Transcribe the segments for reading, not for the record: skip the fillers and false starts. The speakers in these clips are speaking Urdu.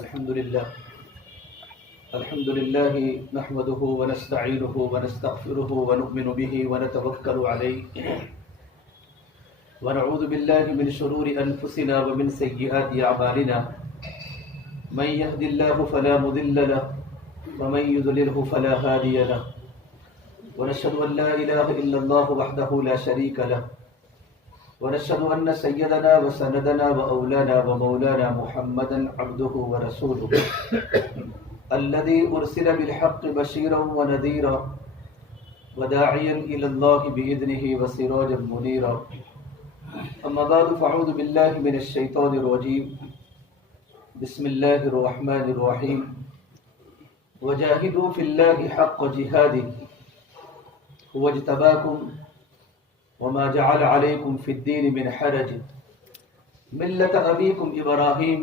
الحمد لله نحمده ونستعينه ونستغفره ونؤمن به ونتوكل عليه ونعوذ بالله من شرور أنفسنا ومن سيئات أعمالنا من يهد الله فلا مضل له ومن يضلله فلا هادي له ونشهد أن لا إله إلا الله وحده لا شريك له ونشهد أن سيدنا وسندنا وأولانا ومولانا محمدا عبده ورسوله الذي أرسل بالحق بشيرا ونذيرا وداعيا إلى الله بإذنه وسراجا منيرا أما بعد فأعوذ بالله من الشيطان الرجيم بسم الله الرحمن الرحيم وجاهدوا في الله حق جهاده هو اجتباكم وما جعل عليكم في الدين من حرج ملة أبيكم إبراهيم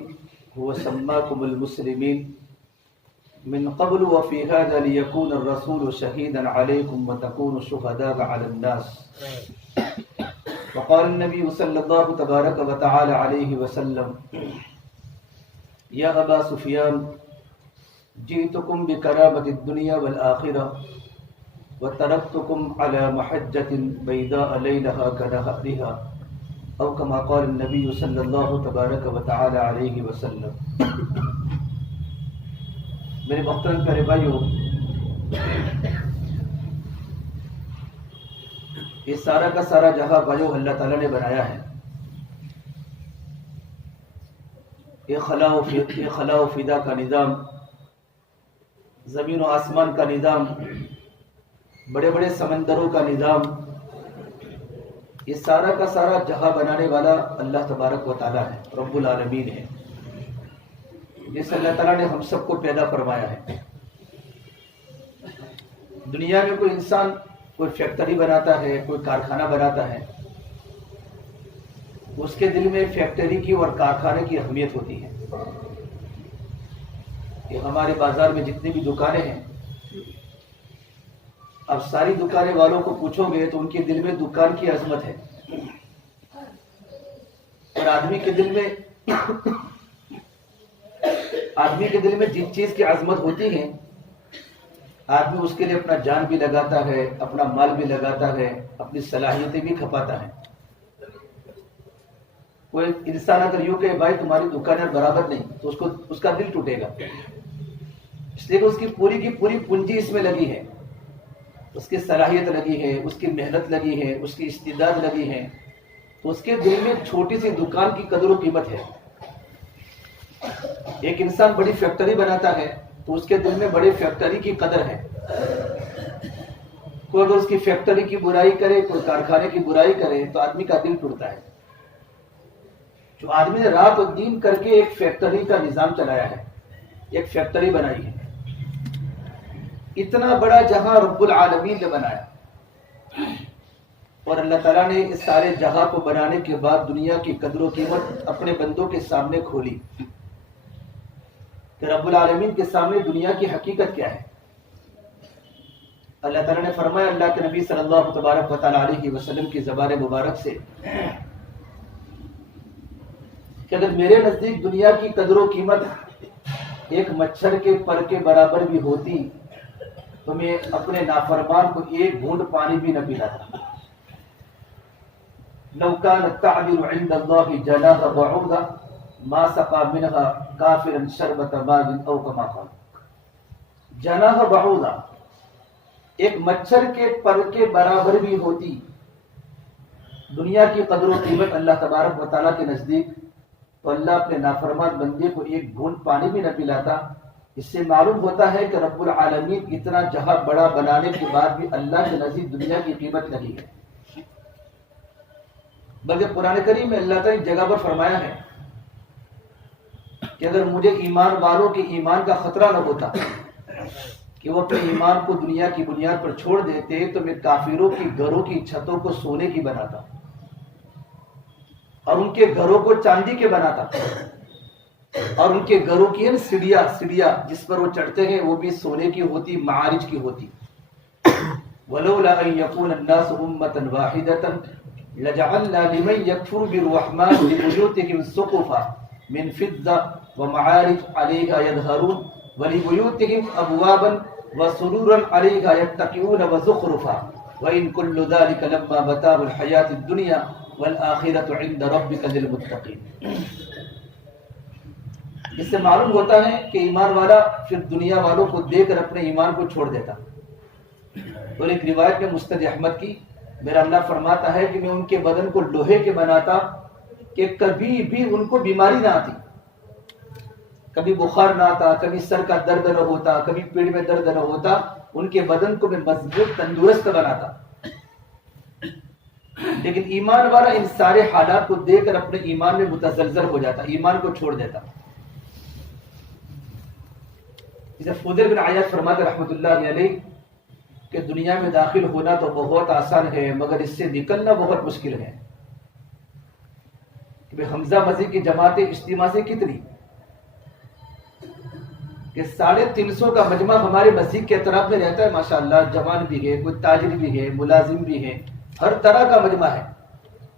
هو سماكم المسلمين من قبل وفي هذا ليكون الرسول شهيدا عليكم وتكونوا شهداء على الناس وقال النبي صلى الله تبارك وتعالى عليه وسلم يا أبا سفيان جئتكم بكرامة الدنيا والآخرة وتركتكم على محجة بيضاء ليلها كنهارها أو كما قال النبي صلى الله تبارك وتعالى عليه وسلم. میرے محترم پیارے بھائیوں، یہ سارا کا سارا جہاں بھائیوں اللہ تعالیٰ نے بنایا ہے. یہ خلا و فدا کا نظام، زمین و آسمان کا نظام، بڑے بڑے سمندروں کا نظام، یہ سارا کا سارا جہاں بنانے والا اللہ تبارک و تعالیٰ ہے، رب العالمین ہے، جس اللہ تعالیٰ نے ہم سب کو پیدا فرمایا ہے. دنیا میں کوئی انسان کوئی فیکٹری بناتا ہے، کوئی کارخانہ بناتا ہے، اس کے دل میں فیکٹری کی اور کارخانے کی اہمیت ہوتی ہے. کہ ہمارے بازار میں جتنی بھی دکانیں ہیں، اب ساری دکانیں والوں کو پوچھو گے تو ان کے دل میں دکان کی عظمت ہے، اور آدمی کے دل میں جس چیز کی عظمت ہوتی ہے، آدمی اس کے لیے اپنا جان بھی لگاتا ہے، اپنا مال بھی لگاتا ہے، اپنی صلاحیتیں بھی کھپاتا ہے. کوئی انسان اگر یوں کہ بھائی تمہاری دکان برابر نہیں تو اس کا دل ٹوٹے گا، اس لیے کہ اس کی پوری کی پوری پونجی اس میں لگی ہے، اس کی صلاحیت لگی ہے، اس کی محنت لگی ہے، اس کی استعداد لگی ہے، تو اس کے دل میں چھوٹی سی دکان کی قدر و قیمت ہے. ایک انسان بڑی فیکٹری بناتا ہے تو اس کے دل میں بڑی فیکٹری کی قدر ہے. کوئی اگر اس کی فیکٹری کی برائی کرے، کوئی کارخانے کی برائی کرے تو آدمی کا دل ٹوٹتا ہے. جو آدمی نے رات و دن کر کے ایک فیکٹری کا نظام چلایا ہے، ایک فیکٹری بنائی ہے، اتنا بڑا جہاں رب العالمین نے بنایا، اور اللہ تعالیٰ نے اس سارے جہاں کو بنانے کے بعد دنیا کی قدر و قیمت اپنے بندوں کے سامنے کھولی کہ رب العالمین کے سامنے دنیا کی حقیقت کیا ہے. اللہ تعالیٰ نے فرمایا اللہ کے نبی صلی اللہ تبارک و تعالیٰ علیہ وسلم کی زبان مبارک سے کہ اگر میرے نزدیک دنیا کی قدر و قیمت ایک مچھر کے پر کے برابر بھی ہوتی تو میں اپنے نافرمان کو ایک گھونٹ پانی بھی نہ پلاتا. لو كان التعبير عند الله جناح بعوضة ما سقى منها كافرا شربة ماء او كما قال. جناح بعوضة ایک مچھر کے پر کے برابر بھی ہوتی دنیا کی قدر و قیمت اللہ تبارک و تعالیٰ کے نزدیک، تو اللہ اپنے نافرمان بندے کو ایک گھونٹ پانی بھی نہ پلاتا. اس سے معلوم ہوتا ہے کہ رب العالمین اتنا جہاں بڑا بنانے کے بعد بھی اللہ کے نزدیک دنیا کی قیمت نہیں ہے. بلکہ قرآن کریم میں اللہ تعالیٰ نے جگہ پر فرمایا ہے کہ اگر مجھے ایمان والوں کے ایمان کا خطرہ نہ ہوتا کہ وہ اپنے ایمان کو دنیا کی بنیاد پر چھوڑ دیتے تو میں کافروں کی گھروں کی چھتوں کو سونے کی بناتا اور ان کے گھروں کو چاندی کے بناتا، اور ان کے گھروں کی سیڑھیاں جس پر وہ چڑھتے ہیں وہ بھی سونے کی ہوتی، معارج کی ہوتی. وَلَوْلَا أَن يَكُونَ النَّاسُ أُمَّةً وَاحِدَةً لَجَعَلْنَا لِمَن يَكْفُرُ بِالرَّحْمَنِ لِبُيُوتِهِمْ سُقُفًا من فضة ومعارج عليها يظهرون ولبيوتهم أبوابا وسرورا عليها يتكئون وزخرفا وإن كل ذلك لما متاع الحياة الدنيا والآخرة عند ربك للمتقين. اس سے معلوم ہوتا ہے کہ ایمان والا پھر دنیا والوں کو دیکھ کر اپنے ایمان کو چھوڑ دیتا. اور ایک روایت میں مسند احمد کی میرا اللہ فرماتا ہے کہ میں ان کے بدن کو لوہے کے بناتا کہ کبھی بھی ان کو بیماری نہ آتی، کبھی بخار نہ آتا، کبھی سر کا درد نہ ہوتا، کبھی پیٹ میں درد نہ ہوتا. ان کے بدن کو میں مضبوط تندرست بناتا. لیکن ایمان والا ان سارے حالات کو دیکھ کر اپنے ایمان میں متزلزل ہو جاتا، ایمان کو چھوڑ دیتا. جیسے فضیل بن عیاض فرماتے رحمۃ اللہ علیہ کہ دنیا میں داخل ہونا تو بہت آسان ہے مگر اس سے نکلنا بہت مشکل ہے. کہ حمزہ مسیح کی جماعت اجتماع سے کتنی کہ 350 کا مجمع ہمارے مسجد کے اطراف میں رہتا ہے. ماشاءاللہ جوان بھی ہے، کوئی تاجر بھی ہے، ملازم بھی ہے، ہر طرح کا مجمع ہے.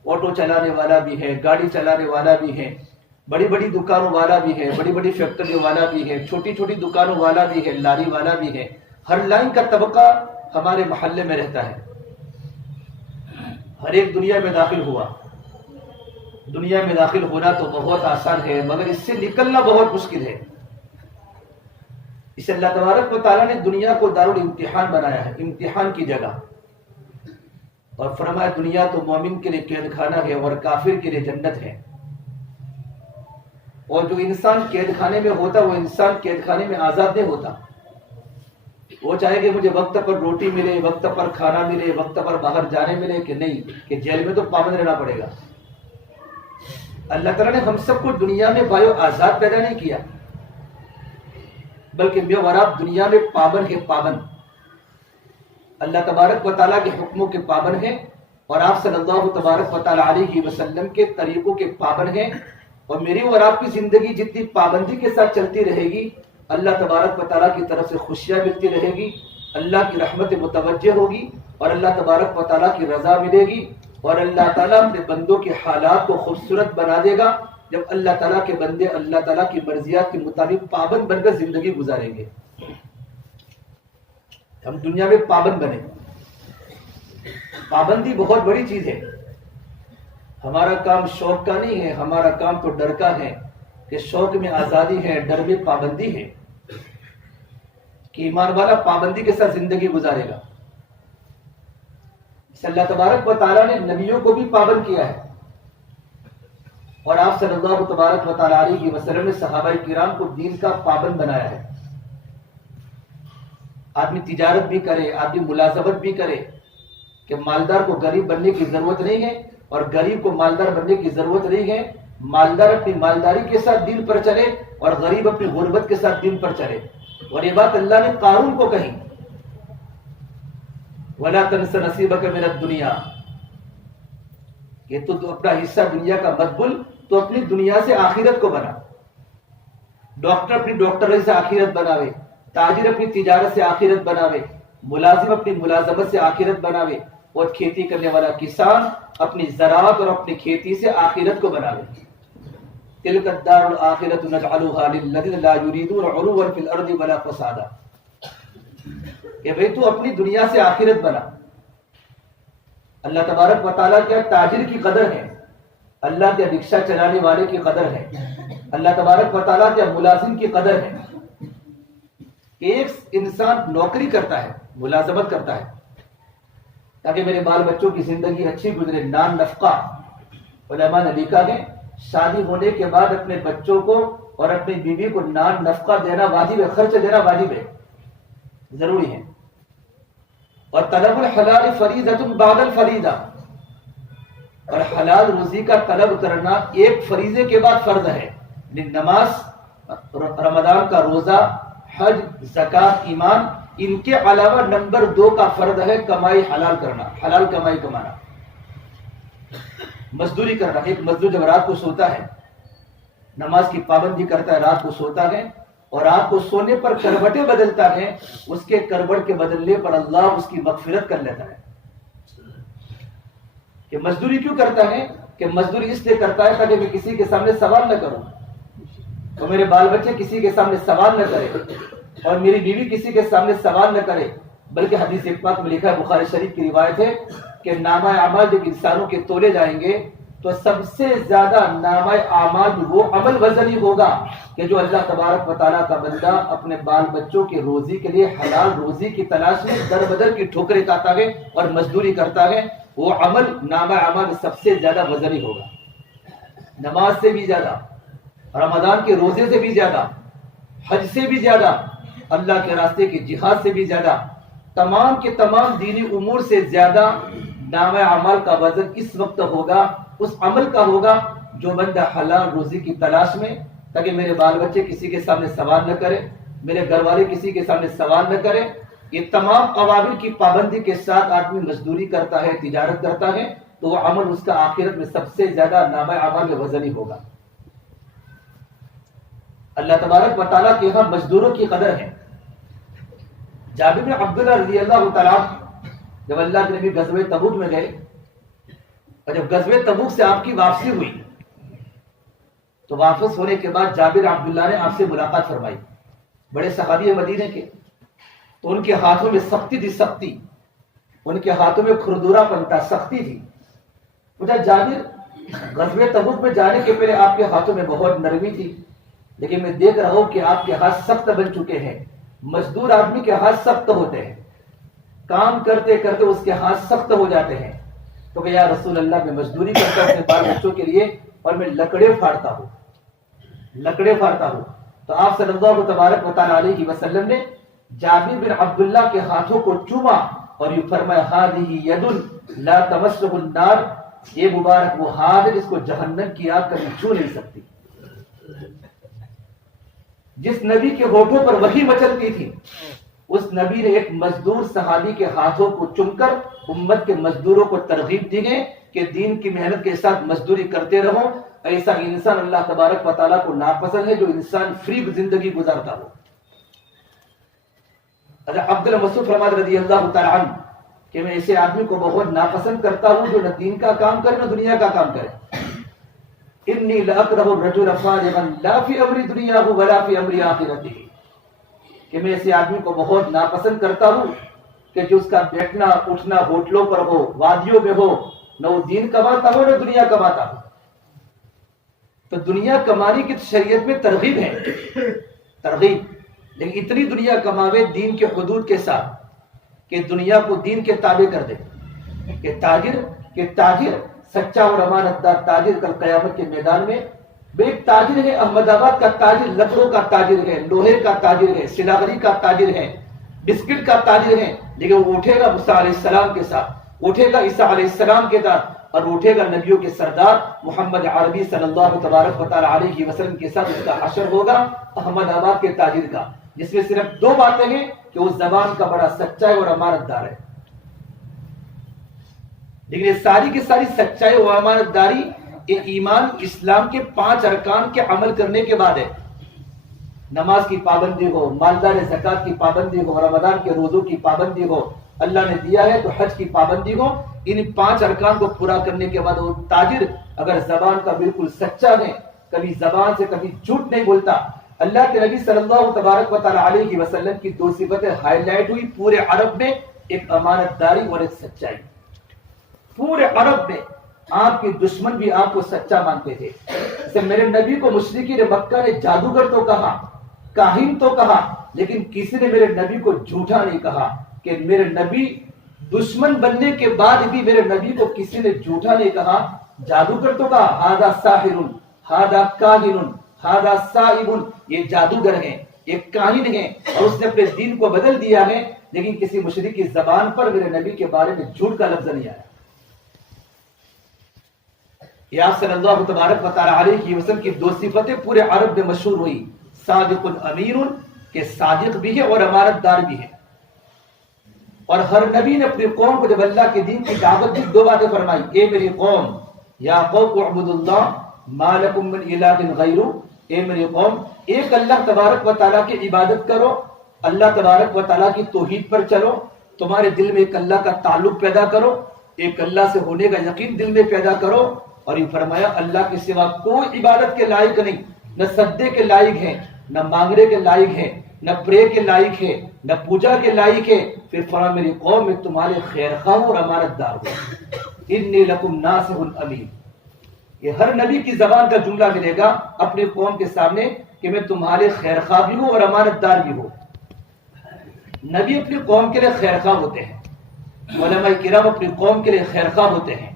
آٹو چلانے والا بھی ہے، گاڑی چلانے والا بھی ہے، بڑی بڑی دکانوں والا بھی ہے، بڑی بڑی فیکٹریوں والا بھی ہے، چھوٹی چھوٹی دکانوں والا بھی ہے، لاری والا بھی ہے. ہر لائن کا طبقہ ہمارے محلے میں رہتا ہے. ہر ایک دنیا میں داخل ہوا. دنیا میں داخل ہونا تو بہت آسان ہے مگر اس سے نکلنا بہت مشکل ہے. اس اللہ تبارک و تعالیٰ نے دنیا کو دارالامتحان بنایا ہے، امتحان کی جگہ. اور فرمایا دنیا تو مومن کے لیے قید خانہ ہے اور کافر کے لیے جنت ہے. اور جو انسان قید خانے میں ہوتا وہ انسان قید خانے میں آزاد نہیں ہوتا. وہ چاہے کہ مجھے وقت پر روٹی ملے، وقت پر کھانا ملے، وقت پر باہر جانے ملے، کہ نہیں کہ جیل میں تو پابند رہنا پڑے گا. اللہ تعالیٰ نے ہم سب کو دنیا میں بھائیو آزاد پیدا نہیں کیا بلکہ میں اور آپ دنیا میں پابند ہے. پابند اللہ تبارک و تعالیٰ کے حکموں کے پابند ہیں اور آپ صلی اللہ تبارک و تعالیٰ علیہ وسلم کے طریقوں کے پابند ہیں. اور میری اور آپ کی زندگی جتنی پابندی کے ساتھ چلتی رہے گی اللہ تبارک و تعالیٰ کی طرف سے خوشیاں ملتی رہے گی، اللہ کی رحمت متوجہ ہوگی اور اللہ تبارک و تعالیٰ کی رضا ملے گی. اور اللہ تعالیٰ اپنے بندوں کے حالات کو خوبصورت بنا دے گا جب اللہ تعالیٰ کے بندے اللہ تعالیٰ کی مرضیات کے مطابق پابند بن کر زندگی گزاریں گے. ہم دنیا میں پابند بنے. پابندی بہت بڑی چیز ہے. ہمارا کام شوق کا نہیں ہے، ہمارا کام تو ڈر کا ہے کہ شوق میں آزادی ہے، ڈر میں پابندی ہے. کہ ایمان والا پابندی کے ساتھ زندگی گزارے گا. اس اللہ تبارک و تعالیٰ نے نبیوں کو بھی پابند کیا ہے اور آپ صلی اللہ تبارک و تعالیٰ علیہ وسلم نے صحابہ کرام کو دین کا پابند بنایا ہے. آدمی تجارت بھی کرے، آدمی ملازمت بھی کرے کہ مالدار کو غریب بننے کی ضرورت نہیں ہے اور غریب کو مالدار بننے کی ضرورت نہیں ہے. مالدار اپنی مالداری کے ساتھ دین پر چلے اور غریب اپنی غربت کے ساتھ دین پر چلے. اور یہ بات اللہ نے قارون کو کہی وَلَا تَنْسَ نَصِيبَكَ مِنَ الدُّنْيَا کہ تو اپنا حصہ دنیا کا مت بھول، تو اپنی دنیا سے آخرت کو بنا. ڈاکٹر اپنی ڈاکٹری سے آخرت بناوے، تاجر اپنی تجارت سے آخرت بناوے، ملازم اپنی ملازمت سے آخرت بناوے اور کھیتی کرنے والا کسان اپنی زراعت اور اپنی کھیتی سے آخرت کو بناوے. تِلْكَ الدَّارُ الْآخِرَةُ نَجْعَلُهَا لِلَّذِينَ لَا يُرِيدُونَ عُلُوًّا فِي الْأَرْضِ وَلَا فَسَادًا کہ بھئی تو اپنی دنیا سے آخرت بنا. اللہ تبارک و تعالیٰ کیا تاجر کی قدر ہے، اللہ کے رکشہ چلانے والے کی قدر ہے، اللہ تبارک و تعالیٰ کیا ملازم کی قدر ہے. کہ ایک انسان نوکری کرتا ہے، ملازمت کرتا ہے تاکہ میرے بال بچوں کی زندگی اچھی گزرے، نان نفقہ. علماء نے لکھا ہے شادی ہونے کے بعد اپنے بچوں کو اور اپنی بیوی کو نان نفقہ دینا واجب ہے، خرچ دینا واجب ہے، ضروری ہے. اور طلب الحلال فریضۃ بعد الفریضہ اور حلال روزی کا طلب کرنا ایک فریضے کے بعد فرض ہے. نماز، رمضان کا روزہ، حج، زکوٰۃ، ایمان، ان کے علاوہ نمبر 2 کا فرض ہے کمائی حلال کرنا، حلال کمائی کمانا، مزدوری کرنا. ایک مزدور جب رات کو سوتا ہے نماز کی پابندی کرتا ہے، رات کو سوتا ہے اور رات کو سونے پر کروٹیں بدلتا ہے، اس کے کروٹ کے بدلنے پر اللہ اس کی مغفرت کر لیتا ہے. کہ مزدوری کیوں کرتا ہے؟ کہ مزدوری اس لیے کرتا ہے تاکہ میں کسی کے سامنے سوال نہ کروں. تو میرے بال بچے کسی کے سامنے سوال نہ کرے اور میری بیوی کسی کے سامنے سوال نہ کرے، بلکہ حدیث پاک میں لکھا ہے، بخاری شریف کی روایت ہے کہ نامہ اعمال جب انسانوں کے تولے جائیں گے تو سب سے زیادہ نامہ اعمال وہ عمل وزنی ہوگا کہ جو اللہ تبارک و تعالیٰ کا بندہ اپنے بال بچوں کے روزی کے لیے حلال روزی کی تلاش میں در بدر کی ٹھوکریں کھاتا ہے اور مزدوری کرتا ہے، وہ عمل نامہ اعمال میں سب سے زیادہ وزنی ہوگا۔ نماز سے بھی زیادہ، رمضان کے روزے سے بھی زیادہ، حج سے بھی زیادہ، اللہ کے راستے کے جہاد سے بھی زیادہ، تمام کے تمام دینی امور سے زیادہ نامہ اعمال کا وزن اس وقت ہوگا، اس عمل کا ہوگا جو بندہ حلال روزی کی تلاش میں، تاکہ میرے بال بچے کسی کے سامنے سوال نہ کرے، میرے گھر والے کسی کے سامنے سوال نہ کرے، یہ تمام قوانین کی پابندی کے ساتھ آدمی مزدوری کرتا ہے، تجارت کرتا ہے، تو وہ عمل اس کا آخرت میں سب سے زیادہ نامہ اعمال میں وزنی ہوگا۔ اللہ تبارک و تعالیٰ کے یہاں مزدوروں کی قدر ہے۔ جابر بن عبداللہ رضی اللہ تعالیٰ جب اللہ کے نبی غزوہ تبوک میں گئے اور جب غزوہ تبوک سے آپ کی واپسی ہوئی تو واپس ہونے کے بعد جابر عبداللہ نے آپ سے ملاقات فرمائی، بڑے صحابی مدینے کے، تو ان کے ہاتھوں میں سختی تھی، سختی، ان کے ہاتھوں میں کھردورا پن تھا، سختی تھی۔ پوچھا جابر غزوہ تبوک میں جانے کے پہلے آپ کے ہاتھوں میں بہت نرمی تھی، لیکن میں دیکھ رہا ہوں کہ آپ کے ہاتھ سخت بن چکے ہیں۔ مزدور آدمی کے ہاتھ سخت ہوتے ہیں، کام کرتے کرتے اس کے ہاتھ سخت ہو جاتے ہیں۔ تو کہ یا رسول اللہ میں مزدوری کرتا ہوں اپنے بال بچوں کے لیے اور میں لکڑے پھاڑتا ہوں، لکڑے پھاڑتا ہوں۔ تو آپ صلی اللہ تبارک و تعالیٰ علیہ وسلم نے جابر بن عبداللہ کے ہاتھوں کو چوما اور یہ فرمایا ہذہ ید لا تمسہ النار، یہ مبارک وہ ہاتھ ہے جس کو جہنم کی آگ کبھی چھو نہیں سکتی۔ جس نبی کے ہونٹوں پر وحی مچلتی تھی اس نبی نے ایک مزدور صحابی کے ہاتھوں کو چوم کر امت کے مزدوروں کو ترغیب دی گئی کہ دین کی محنت کے ساتھ مزدوری کرتے رہو۔ ایسا انسان اللہ تبارک و تعالیٰ کو ناپسند ہے جو انسان فری زندگی گزارتا ہو۔ حضرت عبد اللہ مسعود فرماتے رضی اللہ تعالیٰ عنہ کہ میں ایسے آدمی کو بہت ناپسند کرتا ہوں جو نہ دین کا کام کرے نہ دنیا کا کام کرے۔ انی لاکرہ الرجل فارغا لا فی امر دنیاہ ولا فی امر آخرتہ، کہ میں ایسے آدمی کو بہت ناپسند کرتا ہوں کہ جو اس کا بیٹھنا اٹھنا ہوٹلوں پر ہو، وادیوں میں ہو، نہ وہ دین کماتا ہو نہ دنیا کماتا ہو۔ تو دنیا کمانے کی شریعت میں ترغیب ہے، ترغیب، لیکن اتنی دنیا کماوے دین کے حدود کے ساتھ کہ دنیا کو دین کے تابع کر دے، کہ تاجر سچا اور امانت دار تاجر کل قیامت کے میدان میں ایک تاجر ہے، احمد آباد کا تاجر، لکڑوں کا تاجر ہے، لوہے کا تاجر ہے، سلاغری کا تاجر ہے، بسکٹ کا تاجر ہے، لیکن وہ اٹھے گا موسیٰ علیہ السلام کے ساتھ، اٹھے گا عیسیٰ علیہ السلام کے ساتھ، اور اٹھے گا نبیوں کے سردار محمد عربی صلی اللہ تبارک و تعالیٰ علیہ وسلم کے ساتھ۔ اس کا حشر ہوگا احمد آباد کے تاجر کا، جس میں صرف دو باتیں ہیں کہ وہ زبان کا بڑا سچا ہے اور امانت دار ہے۔ لیکن یہ ساری کی ساری سچائی اور امانت داری یہ ایمان اسلام کے 5 ارکان کے عمل کرنے کے بعد ہے۔ نماز کی پابندی ہو، مالدار زکوٰۃ کی پابندی ہو، رمضان کے روزوں کی پابندی ہو، اللہ نے دیا ہے تو حج کی پابندی ہو، ان 5 ارکان کو پورا کرنے کے بعد وہ تاجر اگر زبان کا بالکل سچا ہے، کبھی زبان سے کبھی جھوٹ نہیں بولتا۔ اللہ کے نبی صلی اللہ تبارک و تعالیٰ علیہ وسلم کی 2 صفتیں ہائی لائٹ ہوئی پورے عرب میں، ایک امانت داری اور ایک سچائی۔ پورے عرب میں آپ کے دشمن بھی آپ کو سچا مانتے تھے۔ جیسے میرے نبی کو مشرکین مکہ نے جادوگر تو کہا، کاہن تو کہا، لیکن کسی نے میرے نبی کو جھوٹا نہیں کہا، کہ میرے نبی دشمن بننے کے بعد بھی میرے نبی کو کسی نے جھوٹا نہیں کہا۔ جادوگر تو کہا ہذا ساحر، ہذا کاہن، ہذا ساحر، یہ جادوگر ہیں، یہ کاہن ہیں، اور اس نے اپنے دین کو بدل دیا ہے، لیکن کسی مشرک کی زبان پر میرے نبی کے بارے میں جھوٹ کا لفظ نہیں آیا۔ یہ آپ صلی اللہ تبارک و تعالیٰ علیہ وسلم کی 2 صفتیں پورے عرب میں مشہور ہوئی، صادق امین، کہ صادق بھی ہے اور امانت دار بھی ہے۔ اور ہر نبی نے اپنی قوم کو جب اللہ کے دین کی دعوت دی 2 باتیں فرمائی، اے میری قوم یا قوم اعبدوا اللہ ما لکم من الہ غیرہ، اے میری قوم ایک اللہ تبارک و تعالیٰ کی عبادت کرو، اللہ تبارک و تعالیٰ کی توحید پر چلو، تمہارے دل میں ایک اللہ کا تعلق پیدا کرو، ایک اللہ سے ہونے کا یقین دل میں پیدا کرو، اور یہ فرمایا اللہ کے سوا کوئی عبادت کے لائق نہیں، نہ سجدے کے لائق ہیں، نہ مانگنے کے لائق ہیں، نہ پرے کے لائق ہے، نہ پوجا کے لائق ہے، پھر فرمایا میری قوم میں تمہارے خیر خواہ اور امانت دار ہو، انی لکم ناصح امین۔ یہ ہر نبی کی زبان کا جملہ ملے گا اپنی قوم کے سامنے کہ میں تمہارے خیر خواہ بھی ہوں اور امانت دار بھی ہوں۔ نبی اپنی قوم کے لیے خیر خواہ ہوتے ہیں، علماء کرام اپنی قوم کے لیے خیر خواہ ہوتے ہیں۔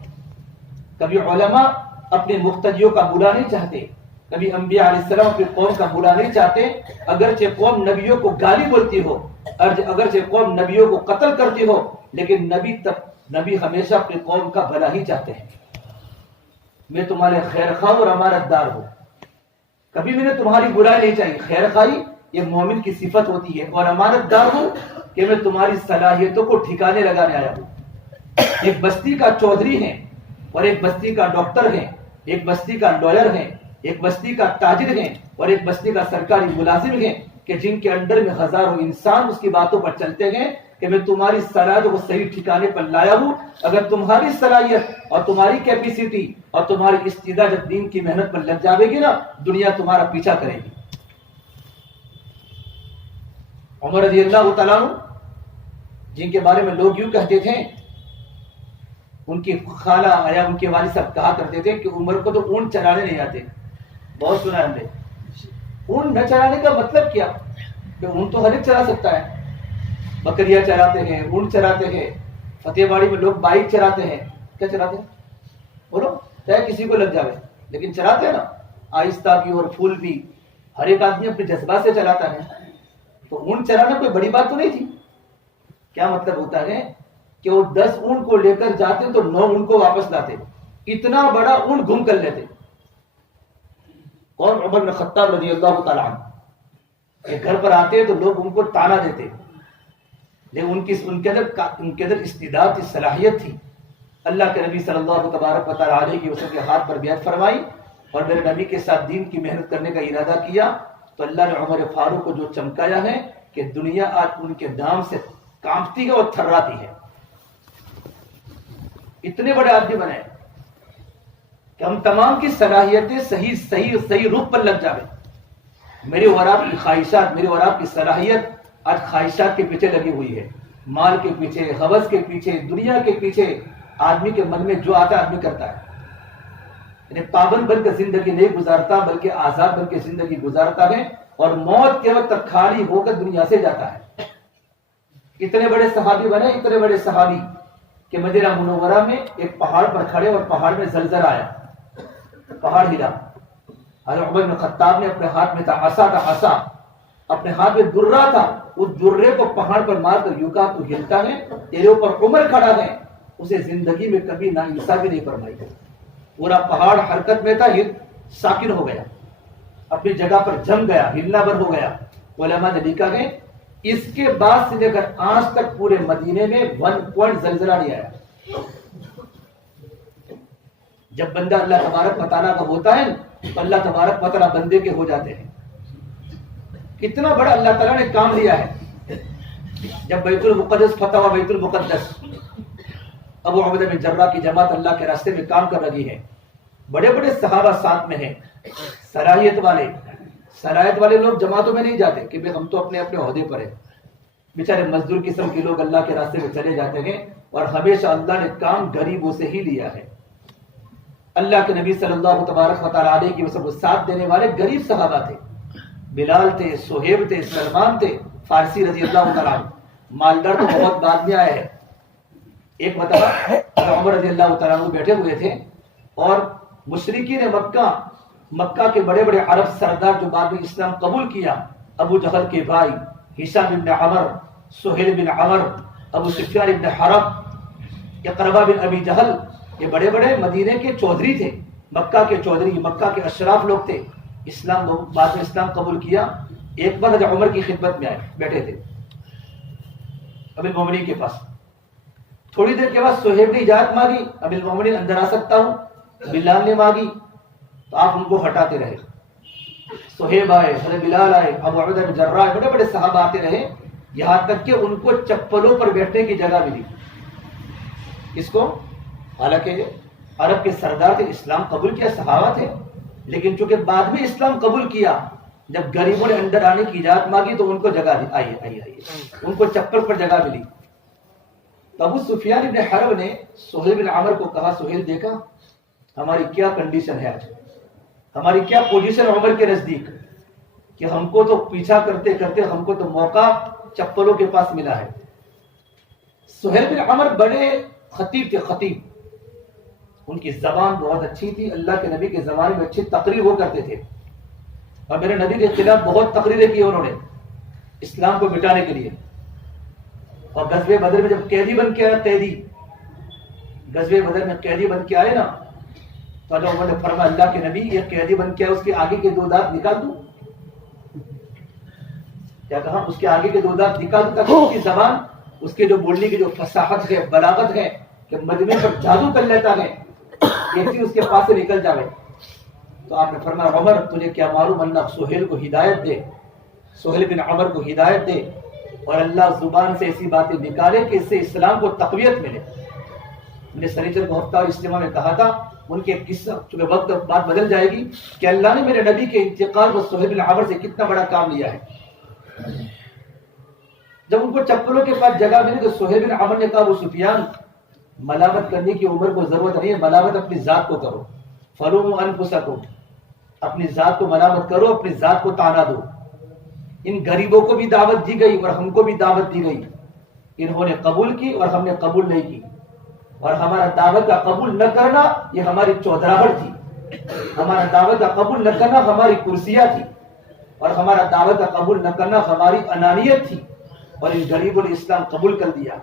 کبھی علماء اپنے مقتدیوں کا برا نہیں چاہتے، کبھی انبیاء علیہ السلام اپنی قوم کا برا نہیں چاہتے، اگرچہ قوم نبیوں کو گالی بولتی ہو، اگرچہ قوم نبیوں کو قتل کرتی ہو، لیکن نبی ہمیشہ اپنی قوم کا بھلا ہی چاہتے ہیں۔ میں تمہارے خیر خواہ اور امانت دار ہوں، کبھی میں نے تمہاری برائی نہیں چاہی۔ خیر خواہی یہ مومن کی صفت ہوتی ہے، اور امانت دار ہوں کہ میں تمہاری صلاحیتوں کو ٹھکانے لگانے آیا ہوں۔ ایک بستی کا چودھری ہے اور ایک بستی کا ڈاکٹر ہے، ایک بستی کا لائر ہے، ایک بستی کا تاجر ہے اور ایک بستی کا سرکاری ملازم ہے، کہ جن کے انڈر میں ہزاروں انسان اس کی باتوں پر چلتے ہیں کہ میں تمہاری صلاحیتوں کو صحیح ٹھکانے پر لایا ہوں۔ اگر تمہاری صلاحیت اور تمہاری کیپیسٹی اور تمہاری استعداد جب دین کی محنت پر لگ جاوے گی نا، دنیا تمہارا پیچھا کرے گی۔ عمر رضی اللہ تعالیٰ عنہ جن کے بارے میں لوگ یوں کہتے تھے، ان کی خالہ یا ان کے والد صاحب کہا کرتے تھے کہ عمر کو تو اونٹ چرانے نہیں آتے۔ بہت سنا ہم نے، اونٹ نہ چرانے کا مطلب کیا؟ کہ اونٹ تو ہر ایک چرا سکتا ہے، بکریاں چراتے ہیں، اونٹ چراتے ہیں، فتح باڑی میں لوگ بائک چراتے ہیں۔ کیا چراتے ہیں؟ بولو، چاہے کسی کو لگ جائے لیکن چراتے ہیں نا، آہستہ بھی اور پھول بھی، ہر ایک آدمی اپنے جذبات سے چلاتا ہے۔ تو اونٹ چرانا کوئی بڑی بات تو نہیں تھی۔ کیا مطلب ہوتا ہے کہ وہ 10 اونٹ کو لے کر جاتے تو 9 اونٹ کو واپس لاتے، اتنا بڑا اونٹ گم کر لیتے۔ اور عمر بن خطاب رضی اللہ تعالیٰ عنہ گھر پر آتے تو لوگ ان کو تانا دیتے، لیکن ان کے اندر استعداد کی صلاحیت تھی۔ اللہ کے نبی صلی اللہ تبارک و تعالیٰ علیہ وسلم کے ہاتھ پر بیعت فرمائی اور میرے نبی کے ساتھ دین کی محنت کرنے کا ارادہ کیا، تو اللہ نے عمر فاروق کو جو چمکایا ہے کہ دنیا آج ان کے نام سے کانپتی ہے اور تھراتی ہے۔ اتنے بڑے آدمی بنے کہ ہم تمام کی صلاحیتیں صحیح روپ پر لگ جاوے۔ میرے اور آپ کی خواہشات، میرے اور آپ کی صلاحیت آج خواہشات کے پیچھے لگی ہوئی ہے، مال کے پیچھے، ہوس کے پیچھے، دنیا کے پیچھے۔ آدمی کے من میں جو آتا ہے آدمی کرتا ہے، یعنی پابند بن کر زندگی نہیں گزارتا بلکہ آزاد بن کے زندگی گزارتا ہے، اور موت کے وقت تک خالی ہو کر دنیا سے جاتا ہے۔ اتنے بڑے صحابی بنے، اتنے بڑے صحابی کہ مدینہ منورہ میں ایک پہاڑ پر کھڑے اور پہاڑ میں زلزلہ آیا، پہاڑ ہلا۔ حضرت عمر بن خطاب نے اپنے ہاتھ میں عصا، اپنے ہاتھ میں درہ تھا، اس درے کو پہاڑ پر مار کر یوں کہا تو ہلتا ہے، تیرے اوپر عمر کھڑا ہے۔ اسے زندگی میں کبھی ناانصافی نہیں فرمائی۔ پورا پہاڑ حرکت میں تھا، یہ ساکن ہو گیا، اپنی جگہ پر جم گیا، ہلنا بند ہو گیا۔ علماء نے لکھا ہے اس کے بعد سے لے کر آج تک پورے مدینے میں 1 پوائنٹ زلزلہ نہیں آیا۔ جب بندہ اللہ تبارک و تعالیٰ کا ہوتا ہے تو اللہ تبارک و تعالیٰ بندے کے ہو جاتے ہیں۔ کتنا بڑا اللہ تعالیٰ نے کام لیا ہے۔ جب بیت المقدس فتح ہوا، بیت المقدس، ابو عبیدہ بن جراح کی جماعت اللہ کے راستے میں کام کر رہی ہے، بڑے بڑے صحابہ ساتھ میں ہیں، صلاحیت والے لوگ جماعتوں میں نہیں جاتے کہ ہم تو اپنے اپنے عہدے پر ہیں۔ بیچارے مزدور قسم کے لوگ اللہ کے راستے میں چلے جاتے ہیں، اور ہمیشہ اللہ نے کام غریبوں سے ہی لیا ہے۔ اللہ کے نبی صلی اللہ تبارک و تعالیٰ علیہ کی وسلم ساتھ دینے والے غریب صحابہ تھے، بلال تھے، صہیب تھے، سلمان تھے، فارسی رضی اللہ تعالیٰ عنہ۔ مالدار تو بہت بعد میں آئے ہیں۔ ایک مرتبہ عمر رضی اللہ تعالیٰ عنہ بیٹھے ہوئے تھے، اور مشرکین مکہ کے بڑے بڑے عرب سردار جو بعد میں اسلام قبول کیا، ابو جہل کے بھائی ہشام بن عمر، سہیل بن عمر، ابو سفیان بن حرب، اقربہ بن ابی جہل، یہ بڑے بڑے مدینے کے چودھری تھے، مکہ کے چودھری، مکہ کے اشراف لوگ تھے۔ بعد میں اسلام قبول کیا۔ ایک بار حضرت عمر کی خدمت میں آئے، بیٹھے تھے امیر المومنین کے پاس۔ تھوڑی دیر کے بعد صہیب نے اجازت مانگی، امیر المومنین اندر آ سکتا ہوں؟ بلال نے مانگی تو آپ ان کو ہٹاتے رہے۔ صہیب آئے، حضرت بلال آئے، ابو عبیدہ بن جراح، بڑے بڑے صحابہ آتے رہے، یہاں تک کہ ان کو چپلوں پر بیٹھنے کی جگہ ملی۔ اس کو حالانکہ عرب کے سردار تھے، اسلام قبول کیا، صحابہ تھے، لیکن چونکہ بعد میں اسلام قبول کیا، جب غریبوں نے اندر آنے کی اجازت مانگی تو ان کو جگہ دی، آئیے آئیے آئیے، ان کو چپل پر جگہ ملی۔ تو ابو سفیان ابن حرب نے سہیل بن عمر کو کہا، سہیل دیکھا ہماری کیا کنڈیشن ہے آج، ہماری کیا پوزیشن عمر کے نزدیک، کہ ہم کو تو پیچھا کرتے کرتے ہم کو تو موقع چپلوں کے پاس ملا ہے۔ سہیل بن عمر بڑے خطیب تھے، خطیب، ان کی زبان بہت اچھی تھی، اللہ کے نبی کے زمانے میں اچھی تقریر وہ کرتے تھے، اور میرے نبی کے خلاف بہت تقریریں کی انہوں نے اسلام کو مٹانے کے لیے۔ اور غزوہ بدر میں جب قیدی بن کے آیا، قیدی غزوہ بدر میں قیدی بن کے آئے نا، تو اللہ عمر نے فرمایا اللہ کے نبی یہ قیدی بن کے آئے، اس کے آگے کے 2 دانت نکال دوں؟ کیا کہا؟ اس کے آگے کے 2 دانت نکال دوں، تاکہ اس کی زبان، اس کے جو بولنے کی جو فصاحت ہے، بلاغت ہے، کہ مجمع پر جادو کر لیتا ہے، یہ چیز اس کے پاس سے نکل جاوے۔ تو آپ نے فرمایا عمر تجھے کیا معلوم، اللہ سہیل کو ہدایت دے، سہیل بن عمر کو ہدایت دے، اور اللہ زبان سے ایسی باتیں نکالے کہ اس سے اسلام کو تقویت ملے۔ میں نے سنیچر کو ہفتہ اور اجتماع میں کہا تھا، ان کے قصہ چونکہ وقت بات بدل جائے گی، کہ اللہ نے میرے نبی کے انتقال پر سہیل بن عمر سے کتنا بڑا کام لیا ہے۔ جب ان کو چپلوں کے پاس جگہ ملی تو سہیل بن عمر نے کہا ابو سفیان ملامت کرنے کی عمر کو ضرورت نہیں ہے، ملامت اپنی ذات کو کرو، فلوموا انفسکم، اپنی ذات کو ملامت کرو، اپنی ذات کو تانا دو۔ ان غریبوں کو بھی دعوت دی گئی اور ہم کو بھی دعوت دی گئی، انہوں نے قبول کی اور ہم نے قبول نہیں کی، اور ہمارا دعوت کا قبول نہ کرنا یہ ہماری چودراہٹ تھی، ہمارا دعوت کا قبول نہ کرنا ہماری کرسیاں تھی، اور ہمارا دعوت کا قبول نہ کرنا ہماری انانیت تھی، اور ان غریبوں نے اسلام قبول کر دیا۔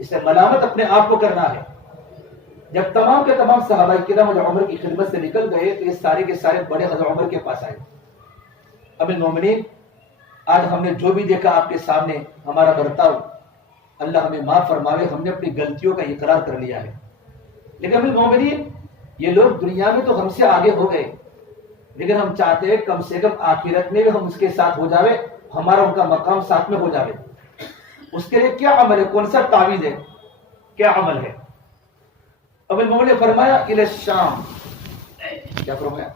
اس سے ملامت اپنے آپ کو کرنا ہے۔ جب تمام کے تمام صحابہ کرام جو عمر کی خدمت سے نکل گئے تو یہ سارے کے سارے بڑے حضرت عمر کے پاس آئے، اب المومنین آج ہم نے جو بھی دیکھا آپ کے سامنے، ہمارا برتاؤ اللہ ہمیں معاف فرماوے، ہم نے اپنی غلطیوں کا اقرار کر لیا ہے، لیکن اب المومنین یہ لوگ دنیا میں تو ہم سے آگے ہو گئے، لیکن ہم چاہتے ہیں کم سے کم آخرت میں بھی ہم اس کے ساتھ ہو جاوے، ہمارا ان کا مقام ساتھ میں ہو جاوے۔ اس کے لیے کیا عمل ہے، کون سا تعویذ ہے، کیا عمل ہے؟ اب المومن نے فرمایا الی الشام، کیا فرمایا؟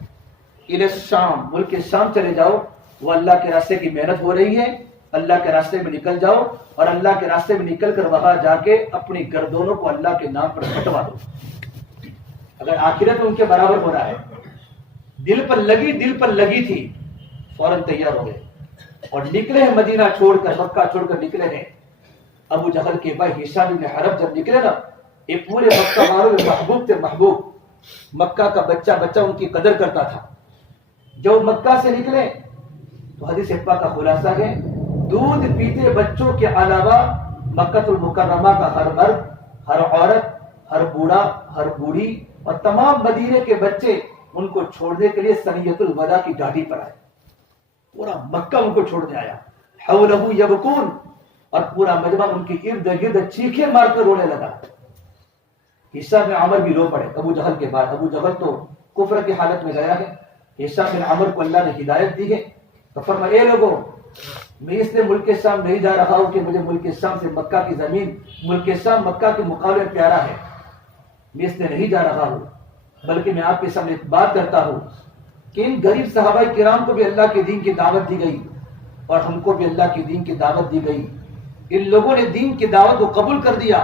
الی الشام، ملک شام چلے جاؤ، وہ اللہ کے راستے کی محنت ہو رہی ہے، اللہ کے راستے میں نکل جاؤ، اور اللہ کے راستے میں نکل کر وہاں جا کے اپنی گردونوں کو اللہ کے نام پر کٹوا دو۔ اگر آخرت ان کے برابر ہو رہا ہے، دل پر لگی تھی، فوراً تیار ہو گئے اور نکلے ہیں مدینہ چھوڑ کر، مکہ چھوڑ کر نکلے ہیں۔ ابو جہل کے بھائی ہشام بن حرب جب نکلے نا، یہ پورے مکہ والوں میں محبوب تھے، محبوب، مکہ کا بچہ بچہ ان کی قدر کرتا تھا۔ جب مکہ سے نکلے تو حدیث پاک کا خلاصہ ہے، دودھ پیتے بچوں کے علاوہ مکہ المکرمہ کا ہر مرد، ہر عورت، ہر بوڑھا، ہر بوڑھی اور تمام مدینے کے بچے ان کو چھوڑنے کے لیے سنیت الوداع کی گاڑی پر آئے، پورا مکہ ان کو چھوڑنے آیا، حولہ یبکون، اور پورا مجمع ان کے ارد گرد چیخے مار کر رونے لگا۔ ہشام بن عمر بھی رو پڑے ابو جہل کے بعد، ابو جہل تو کفر کی حالت میں گیا ہے، ہشام بن عمر کو اللہ نے ہدایت دی ہے، تو فرمایا اے لوگوں میں اس لیے ملک شام نہیں جا رہا ہوں کہ مجھے ملک شام سے مکہ کی زمین، ملک شام مکہ کے مقابلے میں پیارا ہے، میں اس لیے نہیں جا رہا ہوں، بلکہ میں آپ کے سامنے بات کرتا ہوں کہ ان غریب صحابہ کرام کو بھی اللہ کے دین کی دعوت دی گئی اور ہم کو بھی اللہ کے دین کی دعوت دی گئی، ان لوگوں نے دین کی دعوت کو قبول کر دیا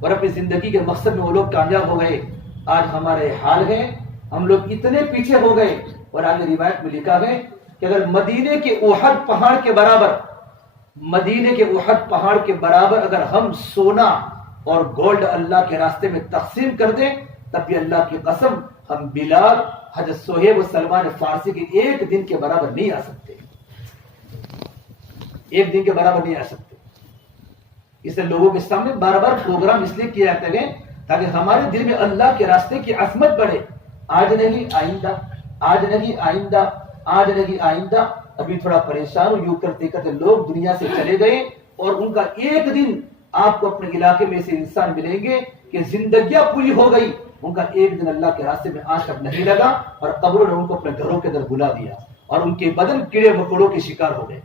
اور اپنی زندگی کے مقصد میں وہ لوگ کامیاب ہو گئے۔ آج ہمارے حال ہے، ہم لوگ اتنے پیچھے ہو گئے، اور آگے روایت میں لکھا ہے کہ اگر مدینے کے احد پہاڑ کے برابر، مدینے کے احد پہاڑ کے برابر اگر ہم سونا اور گولڈ اللہ کے راستے میں تقسیم کر دیں، تب بھی اللہ کی قسم ہم بلال، حضرت صہیب و سلمان فارسی کے ایک دن کے برابر نہیں آ سکتے، ایک دن کے برابر نہیں آ سکتے۔ اس لیے لوگوں کے سامنے بار بار پروگرام اس لیے کیا جاتے ہیں تاکہ ہمارے دل میں اللہ کے راستے کی عظمت بڑھے، آج نہیں آئندہ، آج نہیں آئندہ، آج نہیں آئندہ۔ ابھی تھوڑا پریشان ہوں، یوں کرتے کرتے لوگ دنیا سے چلے گئے، اور ان کا ایک دن آپ کو اپنے علاقے میں سے انسان ملیں گے کہ زندگیاں پوری ہو گئی، ان کا ایک دن اللہ کے راستے میں آج تک نہیں لگا، اور قبروں نے ان کو اپنے گھروں کے اندر بلا دیا، اور ان کے بدن کیڑے مکوڑوں کے شکار ہو گئے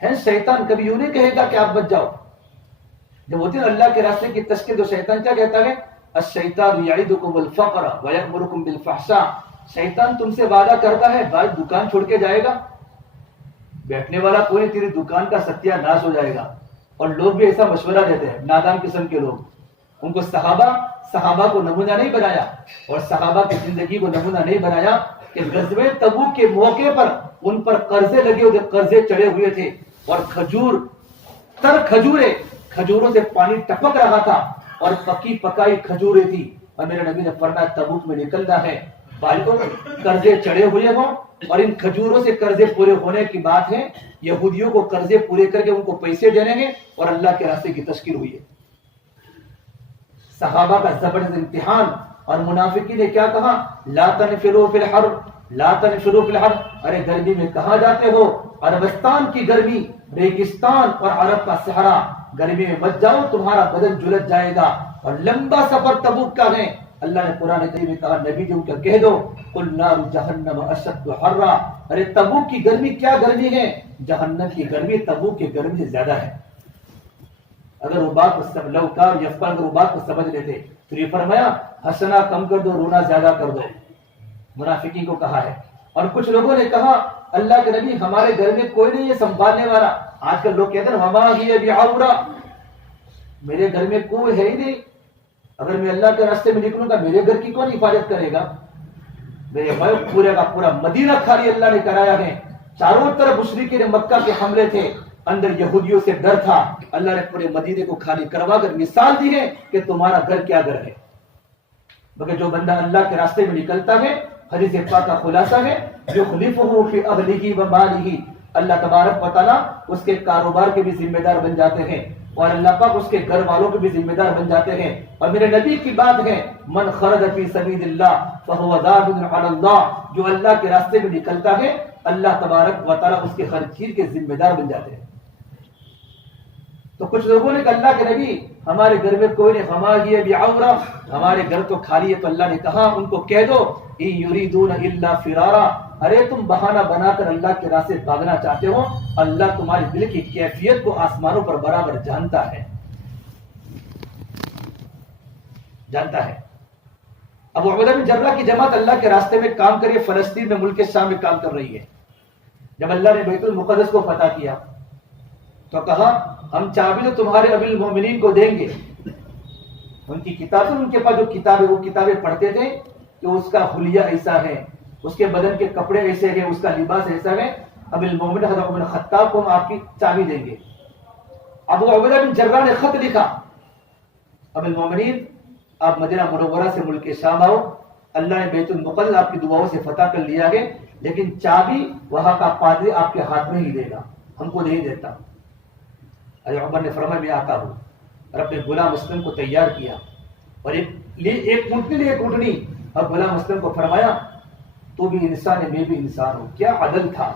ہیں۔ شیطان کبھی یوں نہیں کہے گا کہ آپ بچ جاؤ، جب ہوتے ہیں اللہ کے راستے کی تشکیل تو شیطان کیا کہتا ہے، الشیطان یعدکم الفقر ویأمرکم بالفحشاء، شیطان تم سے وعدہ کرتا ہے بھائی دکان چھوڑ کے جائے گا، بیٹھنے والا کوئی تیری دکان کا ستیہ ناش ہو جائے گا. اور لوگ بھی ایسا مشورہ دیتے ہیں، نادان قسم کے لوگ. ان کو صحابہ کو نمونہ نہیں بنایا اور صحابہ کی زندگی کو نمونہ نہیں بنایا کہ غزوہ تبوک کے موقع پر ان پر قرضے لگے ہوئے، قرضے چڑھے ہوئے تھے اور کھجوروں سے پانی ٹپک رہا تھا اور پکی پکائی کھجوریں تھی. اور میرے نبی نے فرمایا تبوک میں نکلنا ہے بھائیوں، قرضے چڑھے ہوئے ہوں اور ان کھجوروں سے قرضے پورے ہونے کی بات ہے. یہودیوں کو قرضے پورے کر کے ان کو پیسے دینے ہیں اور اللہ کے راستے کی تشکیل ہوئی ہے. صحابہ کا زبردست امتحان. اور منافقین نے کیا کہا؟ لا تنفروا فی الحر، لا تنفروا فی الحر، ارے گرمی میں کہاں جاتے ہو؟ عربستان کی گرمی، ریگستان اور عرب کا صحرا، گرمی میں مت جاؤ، تمہارا بدن جلد جائے گا. اور لمبا سفر تبوک کا ہے. اللہ نے قرآن کریم میں کہا نبی جو کا کہہ دو قل نار جہنم اشد حرا، ارے تبوک کی گرمی کیا گرمی ہے؟ جہنم کی گرمی تبوک کی گرمی سے زیادہ ہے. اگر وہ بات کو سمجھ لیتے تو یہ فرمایا ہنسنا کم کر دو، رونا زیادہ کر دو. منافقین کو کہا ہے. اور کچھ لوگوں نے کہا اللہ کے نبی ہمارے گھر میں کوئی نہیں ہے سنبھالنے والا. آج کل لوگ کہتے ہیں وما ہی بعورا، میرے گھر میں کوئی ہے ہی نہیں، اگر میں اللہ کے راستے میں نکلوں گا میرے گھر کی کون حفاظت کرے گا؟ میرے بھائی پورے کا پورا مدینہ خالی اللہ نے کرایا ہے. چاروں طرف مشرکین مکہ کے حملے تھے، اندر یہودیوں سے ڈر تھا. اللہ نے پورے مدینے کو خالی کروا کر مثال دی ہے کہ تمہارا گھر کیا گھر ہے. مگر جو بندہ اللہ کے راستے میں نکلتا ہے، حدیث پاک کا خلاصہ ہے جو خلیفہ فی اہلہ و مالہ، اللہ تبارک و تعالیٰ اس کے کاروبار کے بھی ذمہ دار بن جاتے ہیں اور اللہ پاک اس کے گھر والوں کے بھی ذمہ دار بن جاتے ہیں. اور میرے نبی کی بات ہے من خرج فی سبیل اللہ فہو ذابن علی اللہ، جو اللہ کے راستے میں نکلتا ہے اللہ تبارک و تعالیٰ اس کے ہر چیز کے ذمہ دار بن جاتے ہیں. تو کچھ لوگوں نے کہا اللہ کے نبی ہمارے گھر میں کوئی نہیں، فما ہی بعورا، ہمارے گھر تو خالی ہے. تو اللہ نے کہا ان کو کہہ دو ان یریدون الا فرارا، ارے تم بہانہ بنا کر اللہ کے راستے بھاگنا چاہتے ہو، اللہ تمہاری دل کی کیفیت کو آسمانوں پر برابر جانتا ہے. ابو عبیدہ بن جرح کی جماعت اللہ کے راستے میں کام کر رہی ہے، فلسطین میں ملک شام میں کام کر رہی ہے. جب اللہ نے بیت المقدس کو فتح کیا تو کہا ہم چابی تو تمہارے امیر المومنین کو دیں گے. ان کی کتابیں، ان کے پاس جو کتابیں وہ کتابیں پڑھتے تھے کہ اس کا حلیہ ایسا ہے، اس کے بدن کے کپڑے ایسے ہیں، اس کا لباس ایسا ہے. امیر المومنین حضرت عمر بن خطاب کو ہم آپ کی چابی دیں گے. ابو عبیدہ بن جرح نے خط لکھا امیر المومنین آپ مدینہ منورہ سے ملک شام آؤ، اللہ نے بیت المقدس آپ کی دعاؤں سے فتح کر لیا ہے، لیکن چابی وہاں کا پادری آپ کے ہاتھ میں ہی دے گا، ہم کو نہیں دیتا. حضرت عمر نے فرمایا میں آتا ہوں، اور اپنے غلام اسلم کو تیار کیا اور ایک اونٹنی اور غلام اسلم کو فرمایا تو بھی انسان ہے میں بھی انسان ہوں. کیا عدل تھا.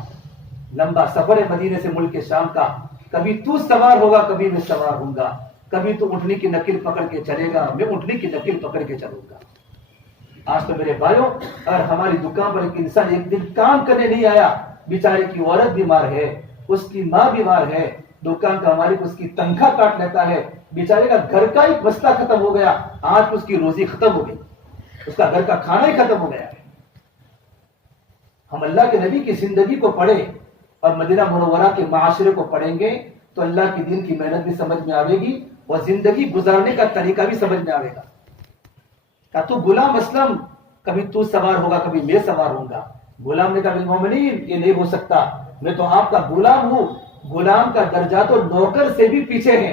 لمبا سفر ہے مدینے سے ملک شام کا، کبھی تو سوار ہوگا کبھی میں سوار ہوں گا، کبھی تو اونٹنی کی نکل پکڑ کے چلے گا میں اونٹنی کی نکل پکڑ کے چلوں گا. آج تو میرے بھائیوں اگر ہماری دکان پر ایک انسان ایک دن کام کرنے نہیں آیا، بیچارے کی عورت بیمار ہے، اس کی ماں بیمار ہے، دکان کا مالک اس کی تنخواہ کاٹ لیتا ہے، بیچارے کا گھر کا ایک مسئلہ ختم ہو گیا، آج اس کی روزی ختم ہو گئی، اس کا گھر کا کھانا ہی ختم ہو گیا. ہم اللہ کے نبی کی زندگی کو پڑھیں اور مدینہ منورہ کے معاشرے کو پڑھیں گے تو اللہ کے دین کی محنت بھی سمجھ میں آئے گی اور زندگی گزارنے کا طریقہ بھی سمجھ میں آئے گا. کہ تو غلام اسلم کبھی تو سوار ہوگا کبھی میں سوار ہوں گا. غلام نے کہا بالمومنین یہ نہیں ہو سکتا، میں تو آپ کا غلام ہوں. غلام کا درجہ تو نوکر سے بھی پیچھے ہے.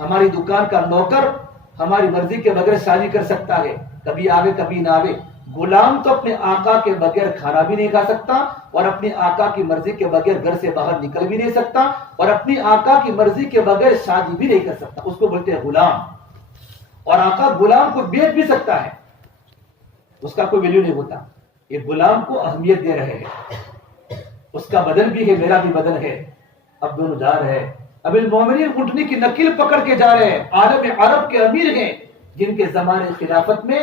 ہماری دکان کا نوکر ہماری مرضی کے بغیر شادی کر سکتا ہے، کبھی آوے کبھی نہ آوے. غلام تو اپنے آقا کے بغیر کھانا بھی نہیں کھا سکتا اور اپنے آقا کی مرضی کے بغیر گھر سے باہر نکل بھی نہیں سکتا اور اپنی آقا کی مرضی کے بغیر شادی بھی نہیں کر سکتا. اس کو بولتے ہیں غلام. اور آقا غلام کو بیچ بھی سکتا ہے، اس کا کوئی ویلیو نہیں ہوتا. یہ غلام کو اہمیت دے رہے ہیں، اس کا بدن بھی ہے میرا بھی بدن ہے، اب دونوں جا رہے ہیں. اب المومنین اونٹنی کی نکل پکڑ کے جا رہے ہیں. عالم عرب کے امیر ہیں جن کے زمانے خلافت میں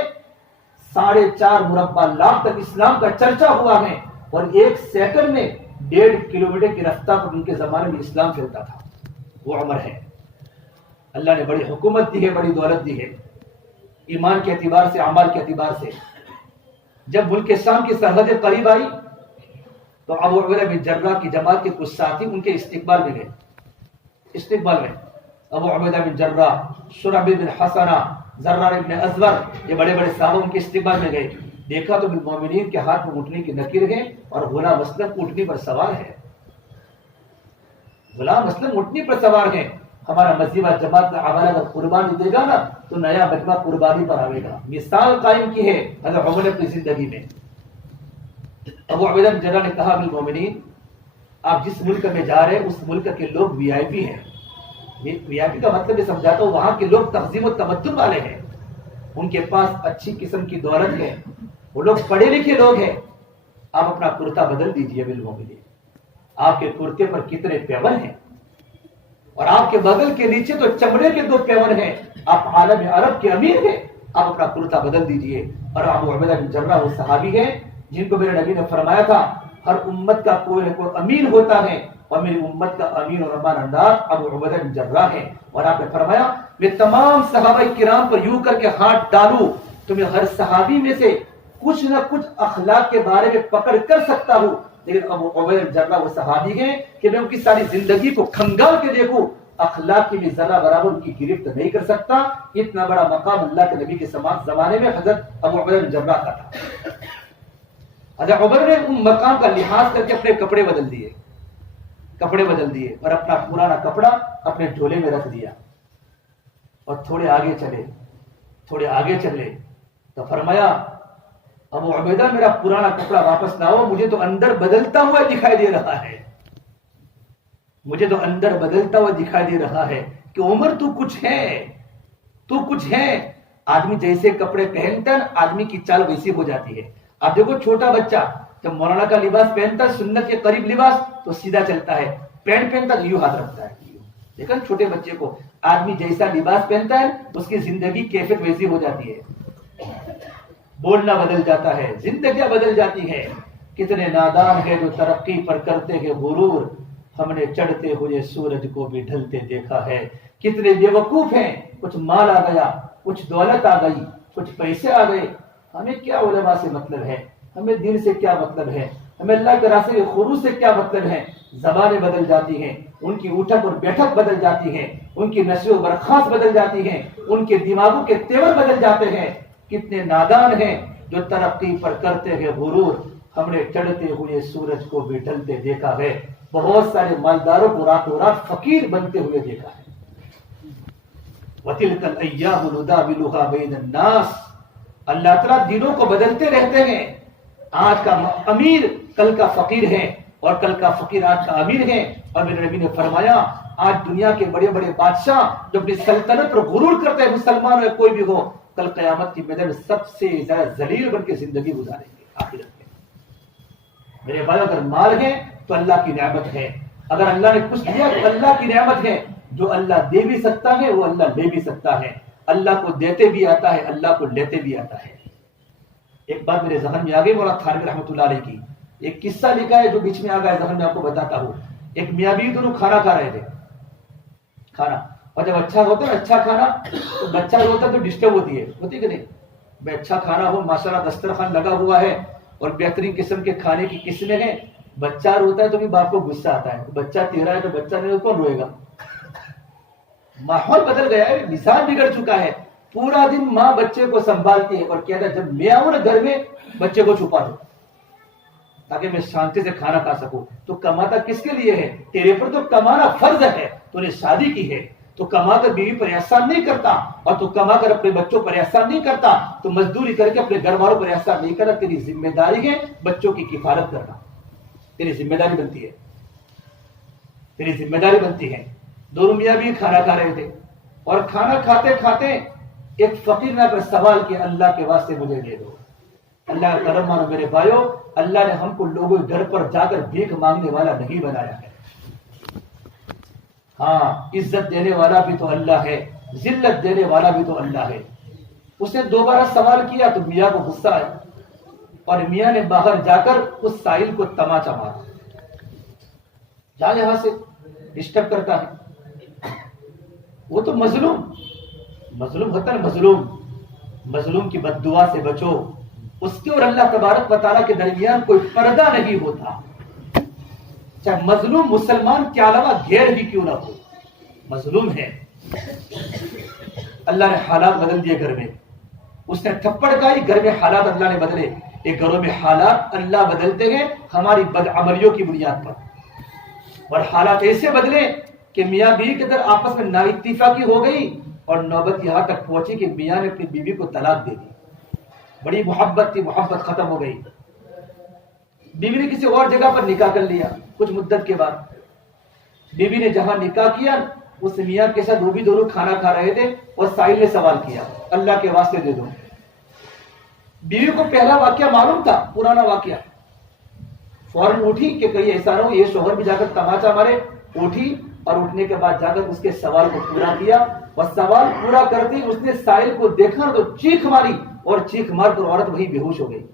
4.5 مربع لاکھ تک اسلام کا چرچا ہوا ہے اور 1 سیکنڈ میں 1.5 کلومیٹر کی رفتار پر ان کے زمانے میں اسلام پھیلتا تھا. وہ عمر ہے. اللہ نے بڑی حکومت دی ہے، بڑی دولت دی ہے. ایمان کے اعتبار سے، اعمال کے اعتبار سے۔ جب ملک شام کی سرحدیں قریب آئی تو ابو عبیدہ بن جراح کی جماعت کے کچھ ساتھی ان کے استقبال میں گئے۔ استقبال میں ابو عبیدہ بن جراح، شرحبیل بن حسنہ، زرار بن ازور، یہ بڑے بڑے صحابہ ان کے استقبال میں گئے۔ دیکھا تو مومنین کے ہاتھ میں اونٹنی کی نکیر ہے اور غلام اسلم اونٹنی پر سوار ہے۔ غلام اسلم اونٹنی پر سوار ہے۔ ہمارا مسجد و جماعت کا عمل اگر قربانی دے گا نا تو نیا مجمع قربانی پر آئے گا۔ مثال قائم کی ہے حضرت عمر نے اپنی زندگی میں۔ ابو عبیدہ بن جراح نے کہا بالمومنین، آپ جس ملک میں جا رہے ہیں اس ملک کے لوگ وی آئی پی ہیں۔ وی آئی پی کا مطلب یہ سمجھاتا ہوں، وہاں کے لوگ تہذیب و تمدن والے ہیں، ان کے پاس اچھی قسم کی دولت ہے، وہ لوگ پڑھے لکھے لوگ ہیں۔ آپ اپنا کرتا بدل دیجئے بالمومنین۔ آپ کے کرتے پر کتنے پیون ہیں اور آپ کے بغل کے نیچے تو چمڑے کے 2 پیون ہیں۔ آپ عالم عرب کے امیر ہیں، آپ اپنا کرتا بدل دیجئے۔ اور ابو عبیدہ بن جراح وہ صحابی ہیں جن کو میرے نبی نے فرمایا تھا ہر امت کا کوئی نہ کوئی امین ہوتا ہے، اور میری امت کا امین اور امان انداز ابو عبیدہ بن جراح ہے۔ اور آپ نے فرمایا میں تمام صحابہ کرام پر یوں کر کے ہاتھ ڈالوں تو میں ہر صحابی میں سے کچھ نہ کچھ اخلاق کے بارے میں پکڑ کر سکتا ہوں، لیکن ابو عبیدہ بن جراح وہ صحابی ہیں کہ میں ان کی ساری زندگی کو کھنگال کے دیکھوں، اخلاق کی بھی ذرہ برابر ان کی گرفت نہیں کر سکتا۔ اتنا بڑا مقام اللہ کے نبی کے زمانے میں حضرت ابو عبیدہ بن جراح کا تھا۔ حضرت عمر نے ان مقام کا لحاظ کر کے اپنے کپڑے بدل دیے اور اپنا پرانا کپڑا اپنے جھولے میں رکھ دیا اور تھوڑے آگے چلے تو فرمایا ابو عبیدہ میرا پرانا کپڑا واپس لاؤ، مجھے تو اندر بدلتا ہوا دکھائی دے رہا ہے کہ عمر تو کچھ ہے۔ آدمی جیسے کپڑے پہنتا ہے آدمی کی چال ویسی ہو جاتی ہے۔ اب دیکھو چھوٹا بچہ جب مولانا کا لباس پہنتا ہے، سنت کے قریب لباس، تو سیدھا چلتا ہے، پینٹ پہنتا ہے یوں ہاتھ رکھتا ہے۔ لیکن چھوٹے بچے کو آدمی جیسا لباس پہنتا ہے اس کی زندگی کیفیت ویسی ہو جاتی ہے، بولنا بدل جاتا ہے، زندگیاں بدل جاتی ہے۔ کتنے نادان ہیں جو ترقی پر کرتے ہیں غرور، ہم نے چڑھتے ہوئے سورج کو بھی ڈھلتے دیکھا ہے۔ کتنے بے وقوف ہیں، کچھ مال آ گیا، کچھ دولت آ گئی، کچھ پیسے آ گئے، ہمیں کیا علماء سے مطلب ہے، ہمیں دین سے کیا مطلب ہے، ہمیں اللہ کے راستے کے خروج سے کیا مطلب ہے۔ زبانیں بدل جاتی ہیں، ان کی اٹھک اور بیٹھک بدل جاتی ہیں، ان کی نشو و برخاست بدل جاتی ہیں، ان کے دماغوں کے تیور بدل جاتے ہیں۔ کتنے نادان ہیں جو ترقی پر کرتے ہیں غرور، ہم نے چڑھتے ہوئے سورج کو بھی ڈھلتے دیکھا ہے۔ بہت سارے مالداروں کو راتوں رات فقیر بنتے ہوئے دیکھا ہے۔ وَتِلْكَ الْأَيَّامُ نُدَاوِلُهَا بَيْنَ النَّاسِ، اللہ تعالیٰ دنوں کو بدلتے رہتے ہیں۔ آج کا امیر کل کا فقیر ہے اور کل کا فقیر آج کا امیر ہے۔ اور میرے نبی نے فرمایا آج دنیا کے بڑے بڑے بادشاہ جو اپنی سلطنت پر غرور کرتے ہیں، مسلمان ہو کوئی بھی ہو، کل قیامت کی میدان میں سب سے زیادہ ذلیل بن کے زندگی گزاریں گے آخرت میں۔ میرے بھائی اگر مال ہے تو اللہ کی نعمت ہے، اگر اللہ نے کچھ دیا تو اللہ کی نعمت ہے۔ جو اللہ دے بھی سکتا ہے وہ اللہ لے بھی سکتا ہے، اللہ کو دیتے بھی آتا ہے، اللہ کو لیتے بھی آتا ہے۔ ایک بات میرے ذہن میں آ گئی مولانا تھانوی رحمۃ اللہ علیہ کی، ایک قصہ لکھا ہے جو بیچ میں آ گیا ذہن میں، آپ کو بتاتا ہوں۔ ایک میاں بیوی دونوں کھانا کھا رہے تھے، اور جب اچھا ہوتا ہے اچھا کھانا تو بچہ روتا ہے تو ڈسٹرب ہوتی کہ نہیں؟ بھائی اچھا کھانا ہو، ماشاءاللہ دسترخوان لگا ہوا ہے اور بہترین قسم کے کھانے کی قسمیں ہیں، بچہ روتا ہے تو بھی باپ کو غصہ آتا ہے، بچہ تیرا ہے تو بچہ نہیں کون روئے گا؟ ماحول بدل گیا ہے، مزاج بگڑ چکا ہے۔ پورا دن ماں بچے کو سنبھالتی ہے اور کہتا ہے جب میں آؤں نا گھر میں بچے کو چھپا دو تاکہ میں شانتی سے کھانا کھا سکوں۔ تو کماتا کس کے لیے ہے؟ تیرے پر تو کمانا فرض ہے، تو نے شادی کی ہے تو کما کر بیوی پر احسان نہیں کرتا، اور تو کما کر اپنے بچوں پر احسان نہیں کرتا، تو مزدوری کر کے اپنے گھر والوں پر احسان نہیں کرتا۔ تیری ذمہ داری ہے بچوں کی کفالت کرنا، تیری ذمہ داری بنتی ہے، تیری ذمہ داری بنتی ہے۔ دونوں میاں بھی کھانا کھا رہے تھے اور کھانا کھاتے کھاتے ایک فقیر نے کر سوال کیا اللہ کے واسطے مجھے دے دو۔ اللہ کا کرم مانو میرے بھائیو، اللہ نے ہم کو لوگوں کے گھر پر جا کر بھیک مانگنے والا نہیں بنایا ہے۔ ہاں عزت دینے والا بھی تو اللہ ہے، ذلت دینے والا بھی تو اللہ ہے۔ اس نے دوبارہ سوال کیا تو میاں کو غصہ آیا اور میاں نے باہر جا کر اس سائل کو تماچا مارا، جا یہاں سے ڈسٹرب کرتا ہے۔ وہ تو مظلوم ہوتا ہے، مظلوم کی بد دعا سے بچو. اس کے اور اللہ تبارک و تعالیٰ کے درمیان کوئی پردہ نہیں ہوتا، چاہے مظلوم مسلمان کے علاوہ غیر بھی کیوں نہ ہو. مظلوم ہے، اللہ نے حالات بدل دیے گھر میں، اس نے تھپڑ کھائی، گھر میں حالات اللہ نے بدلے. ایک گھروں میں حالات اللہ بدلتے ہیں ہماری بدعملیوں کی بنیاد پر، اور حالات ایسے بدلے کہ میاں بیوی کے اندر آپس میں نا اتفاقی ہو گئی اور نوبت یہاں تک پہنچی کہ میاں نے اپنی بیوی کو طلاق دے دی. بڑی محبت تھی، محبت ختم ہو گئی، بیوی نے کسی اور جگہ پر نکاح کر لیا. کچھ مدت کے بعد بیوی نے جہاں نکاح کیا اس میاں کے ساتھ وہ بھی دونوں کھانا کھا رہے تھے اور ساحل نے سوال کیا اللہ کے واسطے دے دو. بیوی کو پہلا واقعہ معلوم تھا، پرانا واقعہ. فوراً اٹھی کہ کہیں ایسا نہ ہو یہ شوہر بھی جا کر تماچا مارے. اٹھی اور اٹھنے کے بعد جا کر اس کے سوال کو پورا کیا، اور سوال پورا کرتے اس نے ساحل کو دیکھا تو چیخ ماری، اور چیخ مار کر عورت وہی بے ہوش ہو گئی.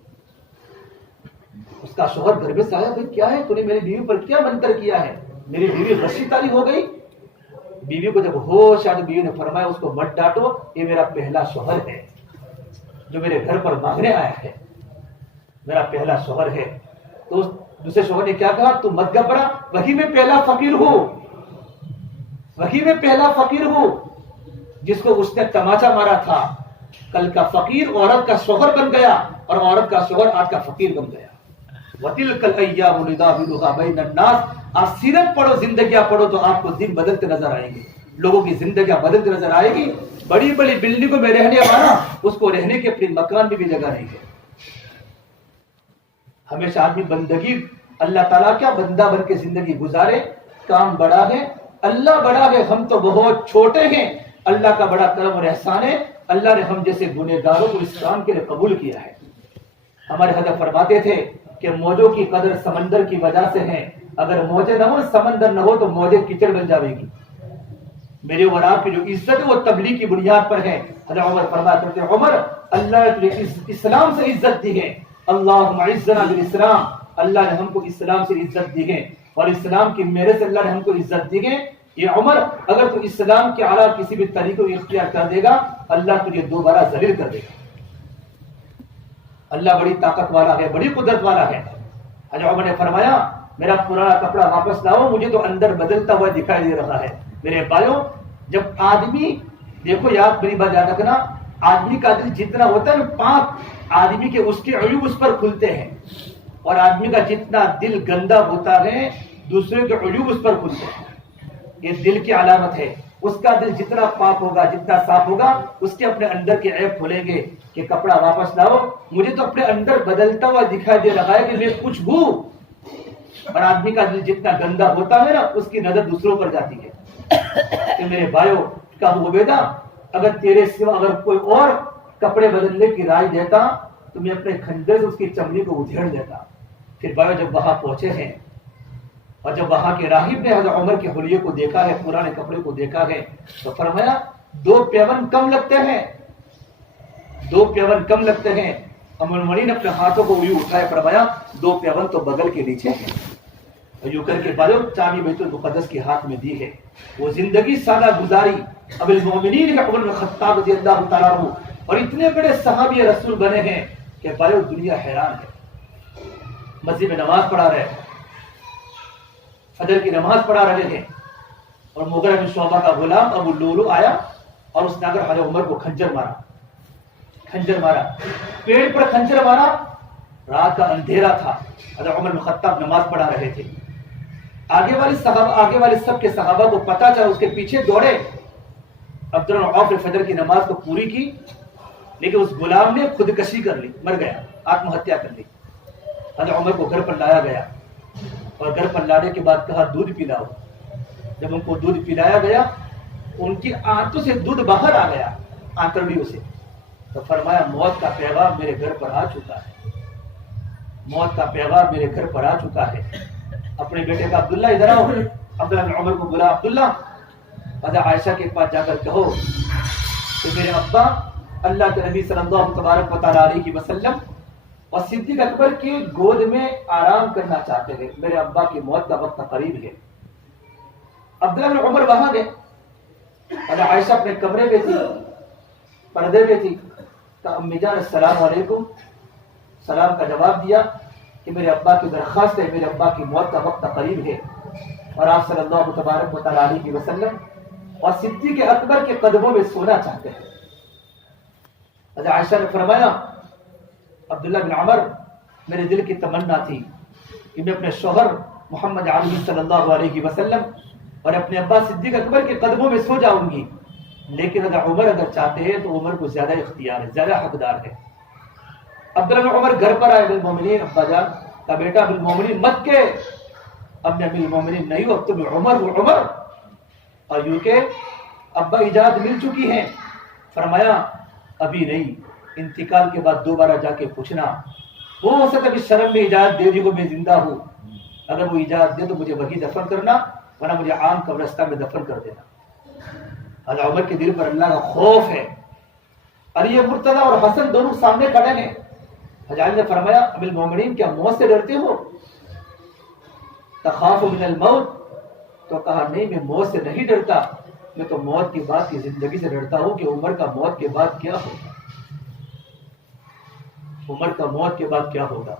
اس کا شوہر گھر میں سے آیا، بھائی کیا ہے تو نے میری بیوی پر کیا منتر کیا ہے؟ میری بیوی غشی تاری ہو گئی. بیوی کو جب ہوش آیا تو بیوی نے فرمایا اس کو مت ڈانٹو، یہ میرا پہلا شوہر ہے جو میرے گھر پر مانگنے آیا ہے، میرا پہلا شوہر ہے. تو دوسرے شوہر نے کیا کہا، تم مت گھبرا، وہی میں پہلا فقیر ہوں، وہی میں پہلا فقیر ہوں جس کو اس نے تماچا مارا تھا. کل کا فقیر عورت کا شوہر بن گیا اور عورت کا شوہر آج کا فقیر بن گیا. وَتِلْكَ الْأَيَّامُ نُدَاوِلُهَا بَيْنَ النَّاسِ. آپ سیرت پڑھو، زندگیاں پڑھو تو آپ کو دن بدلتے نظر آئیں گے، لوگوں کی زندگیاں بدلتے نظر آئے گی. بڑی بڑی بلڈنگوں میں رہنے والا اس کو رہنے کے اپنے مکان میں بھی جگہ نہیں ہے. ہمیشہ آدمی بندگی اللہ تعالیٰ کیا بندہ بن کے زندگی گزارے. کام بڑا ہے، اللہ بڑا ہے، ہم تو بہت چھوٹے ہیں. اللہ کا بڑا کرم اور احسان ہے، اللہ نے ہم جیسے گنہگاروں کو اس کام کے لیے قبول کیا ہے. ہمارے حضرت فرماتے تھے کہ موجوں کی قدر سمندر کی وجہ سے ہے، اگر موجیں نہ ہو سمندر نہ ہو تو موجیں کیچڑ بن جاوے گی. میرے اور آپ کی جو عزت ہے وہ تبلیغ کی بنیاد پر ہے. حضرت عمر فرمایا کرتے ہیں، عمر اللہ نے اسلام سے عزت دی ہے، اللہم اعزنا بالاسلام، اللہ نے ہم کو اسلام سے عزت دی ہے اور اسلام کی میرے سے اللہ نے ہم کو عزت دی ہے. یہ عمر اگر تو اسلام کے اعلیٰ کسی بھی طریقے کو اختیار کر دے گا اللہ تجھے دوبارہ ذلیل کر دے گا. اللہ بڑی طاقت والا ہے، بڑی قدرت والا ہے. حضرت عمر نے فرمایا میرا پرانا کپڑا واپس لاؤ، مجھے تو اندر بدلتا ہوا دکھائی دے رہا ہے. میرے بھائیوں، جب آدمی دیکھو یاد میری بات یاد رکھنا، آدمی کا دل جتنا ہوتا ہے نا پاک، آدمی کے اس کے عیوب اس پر کھلتے ہیں، اور آدمی کا جتنا دل گندا ہوتا ہے دوسرے کے عیوب اس پر کھلتے ہیں. یہ دل کی علامت ہے. اس کا دل جتنا پاک ہوگا، جتنا صاف ہوگا، اس کے اپنے اندر کے عیب کھولیں گے کہ کپڑا واپس لاؤ، مجھے تو اپنے اندر بدلتا ہوا دکھائی دے رہا ہے کہ میں کچھ ہوں. اور آدمی کا دل جتنا گندا ہوتا ہے نا اس کی نظر دوسروں پر جاتی ہے. کہ میرے بھائیوں کا عبیدہ، اگر تیرے سوا اگر کوئی اور کپڑے بدلنے کی رائے دیتا تو میں اپنے کھنجر سے اس کی چمڑی کو ادھیڑ دیتا. پھر بھائیوں جب وہاں پہنچے ہیں اور جب وہاں کے راہب نے حضرت عمر کے حلیے کو دیکھا ہے، پرانے کپڑے کو دیکھا ہے، تو فرمایا 2 پیون کم لگتے ہیں، 2 پیون کم لگتے ہیں. ام المؤمنین نے اپنے ہاتھوں کو یوں اٹھائے، فرمایا 2 پیون تو بغل کے نیچے ہیں. یوں کر کے بھائیوں چابی بیت المقدس کے ہاتھ میں دی ہے. وہ زندگی سادہ گزاری. اب المؤمنین عمر بن خطاب رضی اللہ تعالیٰ عنہ، اور اتنے بڑے صحابی رسول بنے ہیں کہ بھائیوں دنیا حیران ہے. مسجد میں نماز پڑھا رہے، فجر کی نماز پڑھا رہے ہیں، اور مغیرہ بن شعبہ کا غلام ابو لولو آیا اور اس نے اگر حضرت عمر کو کھنجر مارا، پیڑ پر کھنجر مارا. رات کا اندھیرا تھا، حضرت عمر بن خطاب نماز پڑھا رہے تھے. آگے والے سب کے صحابہ کو پتا چلا، اس کے پیچھے دوڑے. عبدالرحمن عوف نے فجر کی نماز کو پوری کی، لیکن اس غلام نے خودکشی کر لی، مر گیا، آتم ہتیا کر لی. حضرت عمر کو گھر پر لایا گیا، اور گھر پر لانے کے بعد کہا دودھ پلاؤ. جب ان کو دودھ پلایا گیا ان کی آنتوں سے دودھ باہر آ گیا، آنتڑیوں سے. تو فرمایا موت کا پیغام میرے گھر پر آ چکا ہے، موت کا پیغام میرے گھر پر آ چکا ہے. اپنے بیٹے کا عبداللہ ادھر آؤ. عبداللہ بن عمر کو بلا، عبداللہ حضرت عائشہ کے پاس جا کر کہو کہ میرے ابا اللہ کے نبی صلی اللہ تبارک و تعالیٰ علیہ وسلم اور صدیق اکبر کی گود میں آرام کرنا چاہتے ہیں، میرے ابا کی موت کا وقت قریب ہے. عبداللہ بن عمر وہاں گئے. حضرت عائشہ اپنے کمرے میں تھی، پردے میں تھی. کہا امی جان السلام علیکم، سلام کا جواب دیا کہ میرے ابا کی درخواست ہے، میرے ابا کی موت کا وقت قریب ہے اور آپ صلی اللہ تبارک و تعالیٰ علیہ وسلم اور صدیق اکبر کے قدموں میں سونا چاہتے ہیں۔ حضرت عائشہ نے فرمایا عبداللہ بن عمر، میرے دل کی تمنا تھی کہ میں اپنے شوہر محمد عربی صلی اللہ علیہ وسلم اور اپنے ابا صدیق اکبر کے قدموں میں سو جاؤں گی، لیکن اگر عمر چاہتے ہیں تو عمر کو زیادہ اختیار ہے، زیادہ حقدار ہے۔ عبداللہ بن عمر گھر پر آئے، ابن المومنین ابا جان کا بیٹا ابن المومنین مت کے، اب میں امیر المومنین نہیں ہوں، اب تم عمر ہو عمر، اور یوں کہ ابا اجازت مل چکی ہے۔ فرمایا ابھی نہیں، انتقال کے بعد دوبارہ جا کے پوچھنا، ہو سکتا ہے شرم میں اجازت دے دی ہو، میں زندہ ہوں، اگر وہ اجازت دے تو مجھے وہی دفن کرنا، ورنہ مجھے عام قبرستان میں دفن کر دینا۔ حضرت عمر کے دل پر اللہ کا خوف ہے۔ علی مرتضی اور حسن دونوں سامنے کھڑے ہیں۔ حضرت نے فرمایا امیر المومنین کیا موت سے ڈرتے ہو؟ تخاف من الموت، تو کہا نہیں میں موت سے نہیں ڈرتا، میں تو موت کے بعد کی زندگی سے ڈرتا ہوں کہ عمر کا موت کے بعد کیا ہوگا، عمر کا موت کے بعد کیا ہوگا۔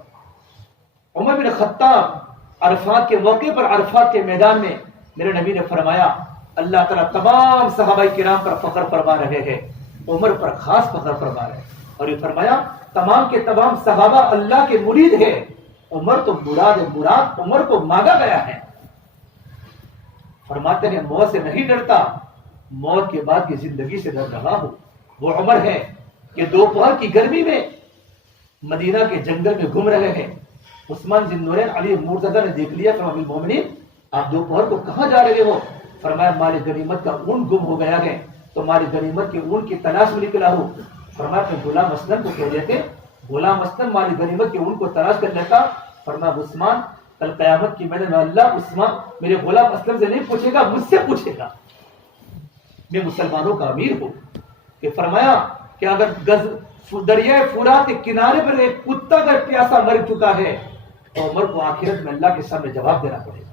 عمر بن خطاب عرفات کے موقع پر، عرفات کے میدان میں میرے نبی نے فرمایا اللہ تعالیٰ تمام صحابہ کرام پر فخر فرما رہے ہیں، عمر پر خاص فخر فرما رہے ہیں، اور یہ فرمایا تمام کے تمام صحابہ اللہ کے مرید ہے، عمر تو مراد مراد عمر کو مانگا گیا ہے۔ فرماتے ہیں موت سے نہیں ڈرتا، موت کے بعد کی زندگی سے ڈر رہا ہوں۔ وہ عمر ہے کہ دوپہر کی گرمی میں مدینہ کے جنگل میں گھوم رہے ہیں، عثمان ذی النورین علی مرتضی نے دیکھ لیا، فرمایا امیر المومنین آپ دوپہر کو کہاں جا رہے ہو؟ فرمایا مال غنیمت کا اون گم ہو گیا ہے، تو مال غنیمت کے اون کی تلاش میں نکلا ہوں۔ فرمایا اپنے غلام اسلم کو کہہ دیتے، غلام اسلم مال غنیمت کے اون کو تلاش کر لیتا۔ فرمایا عثمان کل قیامت کی میدان میں اللہ عثمان میرے غلام اسلم سے نہیں پوچھے گا، مجھ سے پوچھے گا، میں مسلمانوں کا امیر ہوں۔ کہ فرمایا کہ اگر دریائے فرات کے کنارے پر ایک کتا اگر پیاسا مر چکا ہے تو عمر کو آخرت میں اللہ کے سامنے جواب دینا پڑے گا۔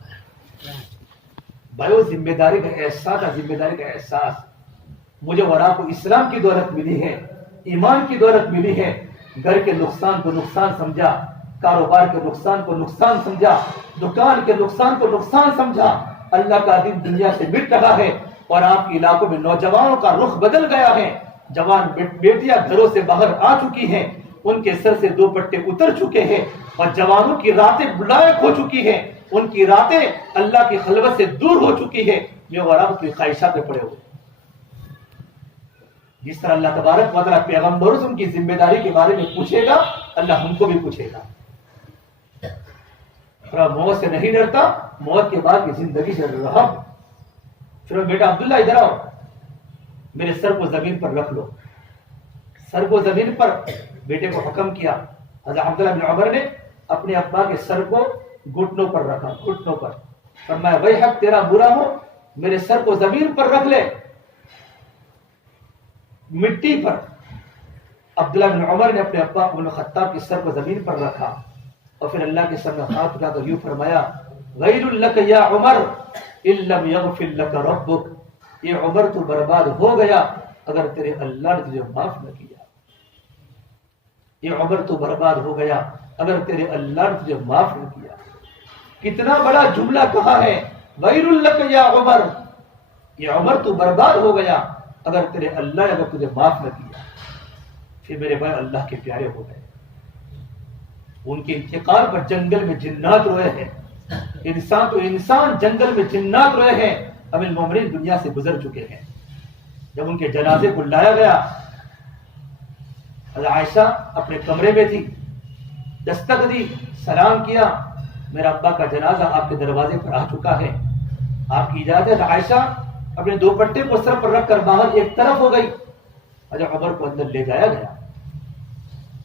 بھائیو ذمہ داری کا احساس ہے، ذمہ داری کا احساس۔ مجھے اور آپ کو اسلام کی دولت ملی ہے، ایمان کی دولت ملی ہے، گھر کے نقصان کو نقصان سمجھا، کاروبار کے نقصان کو نقصان سمجھا، دکان کے نقصان کو نقصان سمجھا، اللہ کا دین دنیا سے مٹ رہا ہے، اور آپ کے علاقوں میں نوجوانوں کا رخ بدل گیا ہے، جوان بیٹیاں گھروں سے باہر آ چکی ہیں، ان کے سر سے دوپٹے اتر چکے ہیں، اور جوانوں کی راتیں بلائق ہو چکی ہیں، ان کی راتیں اللہ کی خلوت سے دور ہو چکی ہے، میں اور آپ کی خواہشات میں پڑے ہوئے۔ جس طرح اللہ تبارک و تعالیٰ پیغمبروں سے ان کی ذمہ داری کے بارے میں پوچھے گا، اللہ ہم کو بھی پوچھے گا۔ موت سے نہیں ڈرتا، موت کے بعد کی زندگی سے ڈر رہا ہوں۔ پھر بیٹا عبداللہ ادھر آؤ، میرے سر کو زمین پر رکھ لو۔ سر کو زمین پر بیٹے کو حکم کیا۔ حضرت عبداللہ بن عمر نے اپنے ابا کے سر کو گھٹنوں پر رکھا، گھٹنوں پر، فرمایا ویحک تیرا برا ہو، میرے سر کو زمین پر رکھ لے، مٹی پر۔ عبداللہ بن عمر نے اپنے ابا بن خطاب کے سر کو زمین پر رکھا اور پھر اللہ کے سامنے ہاتھ اٹھا کر یوں فرمایا ویل لک یا عمر ان لم یغفر لک ربک، یہ عمر تو برباد ہو گیا اگر تیرے اللہ نے تجھے معاف نہ کیا، یہ عمر تو برباد ہو گیا اگر تیرے اللہ نے تجھے معاف نہ کیا۔ کتنا بڑا جملہ کہا ہے، ویل لک یا عمر، یہ عمر تو برباد ہو گیا اگر تیرے اللہ نے اگر تجھے معاف نہ کیا۔ پھر میرے بھائی اللہ کے پیارے ہو گئے، ان کے انتقال پر جنگل میں جنات روئے ہیں، انسان تو انسان جنگل میں جنات روئے ہیں۔ اب المومنین دنیا سے گزر چکے ہیں۔ جب ان کے جنازے کو لایا گیا، حضرت عائشہ اپنے کمرے میں تھی، دستک دی، سلام کیا، میرا ابا کا جنازہ آپ کے دروازے پر آ چکا ہے، آپ کی اجازت ہے۔ عائشہ اپنے دوپٹے کو سر پر رکھ کر باہر ایک طرف ہو گئی، حضرت عمر کو اندر لے جایا گیا۔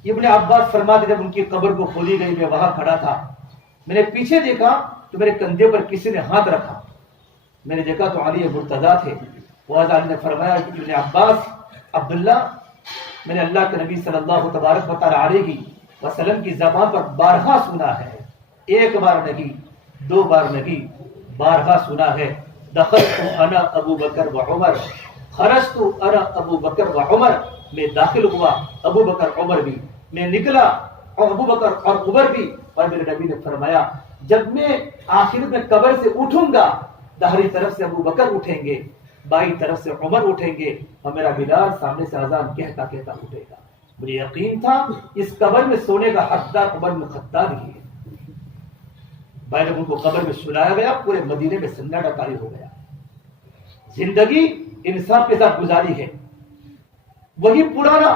ابن عباس فرماتے جب ان کی قبر کو کھولی گئی، میں وہاں کھڑا تھا، میں نے پیچھے دیکھا تو میرے کندھے پر کسی نے ہاتھ رکھا، میں نے دیکھا تو علی مرتضی تھے۔ وہ علی نے فرمایا ابن عباس، عبداللہ، میں نے اللہ کے نبی صلی اللہ تبارک و تعالی علیہ وسلم کی زبان پر بارہا سنا ہے، ایک بار نہیں، دو بار نہیں، بارہا سنا ہے، دخلت انا ابو بکر و عمر، خرجت انا ابو بکر و عمر، میں داخل ہوا، ابو بکر عمر بھی، میں نکلا اور ابو بکر اور عمر بھی، اور میرے نبی نے فرمایا جب میں آخرت میں قبر سے اٹھوں گا، داہری طرف سے ابو بکر اٹھیں گے، بائیں طرف سے عمر اٹھیں گے، اور میرا بلال سامنے سے اذان کہتا کہتا اٹھے گا۔ مجھے یقین تھا اس قبر میں سونے کا حقدار عمر بن خطاب ہی ہے۔ بھائی جب ان کو قبر میں سلایا گیا، پورے مدینے میں سناٹا طاری ہو گیا۔ زندگی انصاف کے ساتھ گزاری ہے، وہی پرانا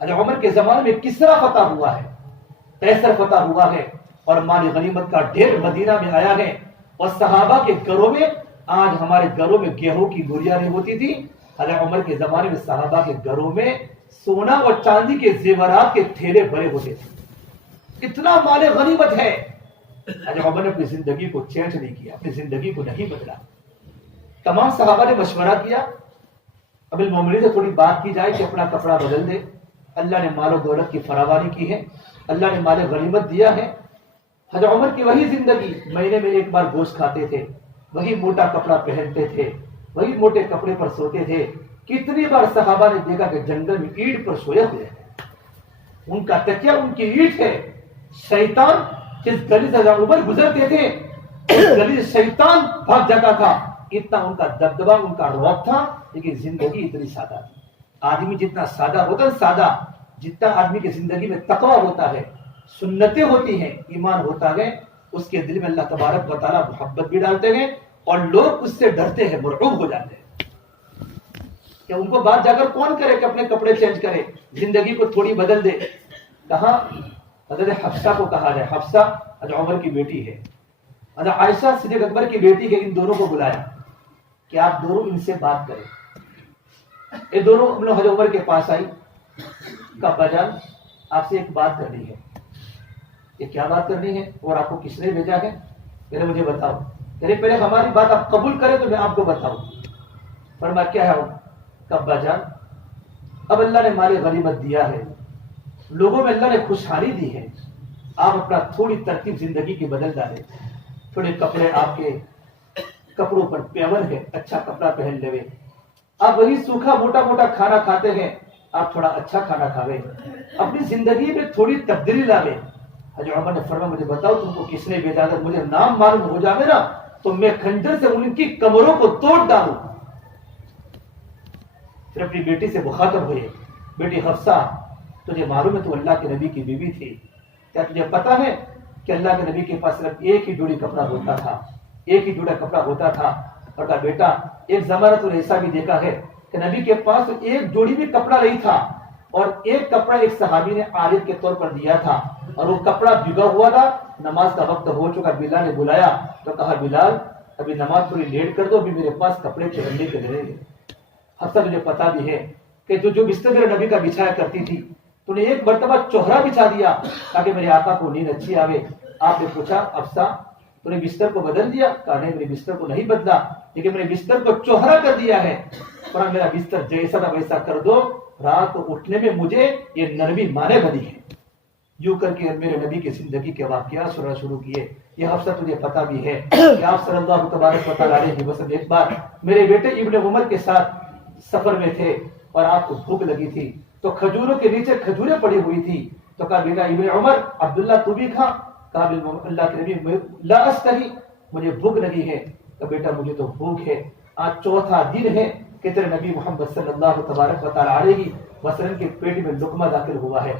حضرت عمر کے زمانے میں کسرا فتح ہوا ہے، قیصر فتح ہوا ہے، اور مال غنیمت کا ڈھیر مدینہ میں آیا ہے، اور صحابہ کے گھروں میں، آج ہمارے گھروں میں گیہوں کی گوریاں نہیں ہوتی تھی، حضرت عمر کے زمانے میں صحابہ کے گھروں میں سونا اور چاندی کے زیورات کے تھیلے بھرے ہوتے تھے۔ اتنا مال غنیمت ہے۔ حضرت عمر نے اپنی زندگی کو چینج نہیں کیا، اپنی زندگی کو نہیں بدلا۔ تمام صحابہ نے مشورہ کیا، اب المومنین سے تھوڑی بات کی جائے کہ اپنا کپڑا بدل دے، اللہ نے مال و دولت کی فراوانی کی ہے، اللہ نے مال غنیمت دیا ہے۔ حضرت عمر کی وہی زندگی، مہینے میں ایک بار گوشت کھاتے تھے، وہی موٹا کپڑا پہنتے تھے، وہی موٹے کپڑے پر سوتے تھے۔ کتنی بار صحابہ نے دیکھا کہ جنگل میں اینٹ پر سوئے ہوئے ہیں، ان کا تکیہ ان کی اینٹ ہے۔ شیطان جس گلی سے حضرت عمر گزرتے تھے، اس گلی سے شیطان بھاگ جاتا تھا، اتنا ان کا دبدبا، ان کا رعب تھا۔ لیکن زندگی اتنی سادہ تھی۔ آدمی جتنا سادہ ہوتا ہے، سادہ جتنا آدمی کی زندگی میں تقوی ہوتا ہے، سنتیں ہوتی ہیں، ایمان ہوتا ہے، اس کے دل میں اللہ تبارک و تعالیٰ محبت بھی ڈالتے ہیں، اور لوگ اس سے ڈرتے ہیں، مرعوب ہو جاتے ہیں کہ ان کو بات جا کر کون کرے کہ اپنے کپڑے چینج کرے، زندگی کو تھوڑی بدل دے۔ کہاں حضرت حفصہ کو کہا جائے، حفصہ حضرت عمر کی بیٹی ہے، حضرت عائشہ صدیق اکبر کی بیٹی ہے، ان دونوں کو بلایا کہ آپ دونوں ان سے بات کریں۔ یہ دونوں حضرت عمر کے پاس آئی، کہا ابا جان آپ سے ایک بات کرنی ہے۔ یہ کیا بات کرنی ہے اور آپ کو کس نے بھیجا ہے؟ پہلے مجھے بتاؤ، پہلے ہماری بات آپ قبول کریں تو میں آپ کو بتاؤں۔ فرمایا کیا ہے؟ ابا جان اب اللہ نے مال غنیمت دیا ہے، لوگوں میں اللہ نے خوشحالی دی ہے، آپ اپنا تھوڑی ترتیب زندگی کی بدل ڈالیں، تھوڑے کپڑے آپ کے کپڑوں پر پیور ہے، اچھا کپڑا پہن لے، آپ وہی سوکھا موٹا موٹا کھانا کھاتے ہیں، آپ تھوڑا اچھا کھانا کھاوے، اپنی زندگی میں تھوڑی تبدیلی لاوے۔ حضرت عمر نے فرمایا مجھے بتاؤ تم کو کس نے بھیجا؟ اگر مجھے نام معلوم ہو جائے نا تو میں خنجر سے ان کی کمروں کو توڑ ڈالوں۔ پھر اپنی بیٹی سے مخاطب ہوئے، بیٹی حفصہ تجھے معلوم ہے تو اللہ کے نبی کی بیوی تھی، کیا تجھے پتا ہے کہ اللہ کے نبی کے پاس صرف ایک ہی جوڑی کپڑا ہوتا تھا، ایک ہی جوڑا کپڑا ہوتا تھا؟ اور کہا بیٹا ایک زمانہ تو ایسا بھی دیکھا ہے کہ نبی کے پاس ایک جوڑی بھی کپڑا نہیں تھا، اور ایک کپڑا ایک صحابی نے عارض کے طور پر دیا تھا، اور وہ کپڑا بھگا ہوا تھا، نماز کا وقت ہو چکا، بلال نے بلایا تو کہا بلال ابھی نماز تھوڑی لیٹ کر دو، ابھی میرے پاس کپڑے پہننے کے لیے ہیں۔ حفصہ مجھے پتا بھی ہے کہ جو بستر میرے نبی کا بچھایا کرتی تھی، تو نے ایک مرتبہ چوہرا بچھا دیا تاکہ میرے آقا کو نیند اچھی آوے۔ آپ نے پوچھا حفصہ تو نے بستر کو بدل دیا؟ کہا نہیں، میرے بستر کو نہیں بدلا، لیکن میرے بستر کو چوہرا کر دیا ہے، اور میرا بستر جیسا تھا ویسا کر دو، رات کو اٹھنے میں مجھے یہ نرمی مانے بنی ہے۔ یوں کر کے میرے نبی کی زندگی کے واقعات سننا شروع کیے۔ یہ حفصہ تجھے پتا بھی ہے کہ آپ صلی اللہ تبارک و تعالیٰ علیہ وسلم ایک بار میرے بیٹے ابن عمر کے ساتھ سفر میں تھے، اور آپ کو بھوک لگی تھی، تو کھجوروں کے نیچے کھجوریں پڑی ہوئی تھی، تو کہا بیٹا ابن عمر عبداللہ تو بھی کھا۔ کہا اللہ کے نبی لا استحی، مجھے بھوک لگی ہے۔ کہا بیٹا مجھے تو بھوک ہے، آج چوتھا دن ہے کہ تیرے نبی محمد صلی اللہ تبارک و تعالیٰ علیہ وسلم کے پیٹ میں لقمہ داخل ہوا ہے۔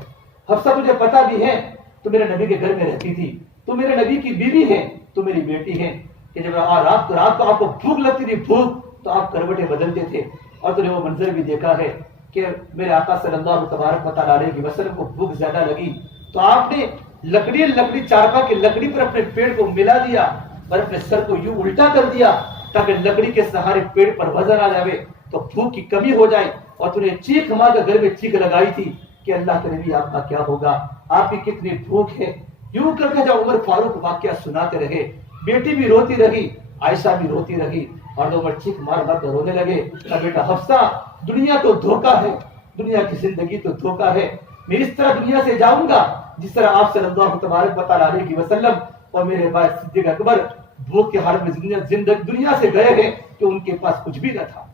حفصہ مجھے پتا بھی ہے تو میرے نبی کے گھر میں رہتی تھی، تو میرے نبی کی بیوی ہے، تو میری بیٹی ہے، کہ جب رات کو آپ کو بھوک لگتی تھی، بھوک تو آپ کروٹیں بدلتے تھے، اور تو نے وہ منظر بھی دیکھا ہے کہ میرے آقا صلی اللہ تبارک و تعالیٰ علیہ وسلم کو بھوک زیادہ لگی تو آپ نے لکڑی چارپا کی لکڑی پر اپنے پیڑ کو ملا دیا اور اپنے سر کو یوں الٹا کر دیا تاکہ لکڑی کے سہارے پیڑ پر وزن آ جائے تو بھوک کی کمی ہو جائے، اور تو نے چیخ مار کر گھر میں چیخ لگائی تھی کہ اللہ کے نبی آپ کا کیا ہوگا، آپ کی کتنی بھوک ہے۔ یوں کر کے جب عمر فاروق واقعہ سناتے رہے، بیٹی بھی روتی رہی، عائشہ بھی روتی رہی، اور عمر چیخ مار مار کر رونے لگے۔ بیٹا حفصہ دنیا تو دھوکہ ہے، دنیا کی زندگی تو دھوکہ ہے، میں اس طرح دنیا سے جاؤں گا جس طرح آپ صلی اللہ تبارک و تعالیٰ علیہ وسلم اور میرے بھائی صدیق اکبر بھوک کے حالت میں زندگی دنیا سے گئے ہیں کہ ان کے پاس کچھ بھی نہ تھا۔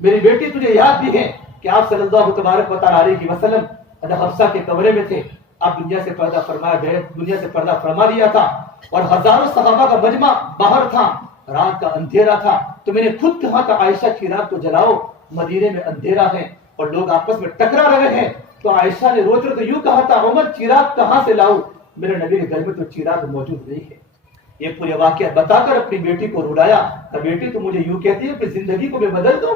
میری بیٹی تجھے یاد بھی ہے کہ کہ آپ صلی اللہ تبارک و تعالی علیہ وسلم حضرت حفصہ کے کمرے میں تھے، آپ دنیا سے پردہ فرمایا گئے، دنیا سے پردہ فرما لیا تھا، اور ہزاروں صحابہ کا مجمع باہر تھا، رات کا اندھیرا تھا، تو میں نے خود کہا تھا عائشہ چراغ کو جلاؤ، مدینے میں اندھیرا ہے اور لوگ آپس میں ٹکرا رہے ہیں۔ تو عائشہ نے روتے روتے یوں کہا تھا عمر چراغ کہاں سے لاؤں، میرے نبی کے گھر میں تو چراغ موجود نہیں ہے۔ یہ پورے واقعہ بتا کر اپنی بیٹی کو رلایا کہ بیٹی تو مجھے یوں کہتی ہے کہ زندگی کو میں بدل دوں؟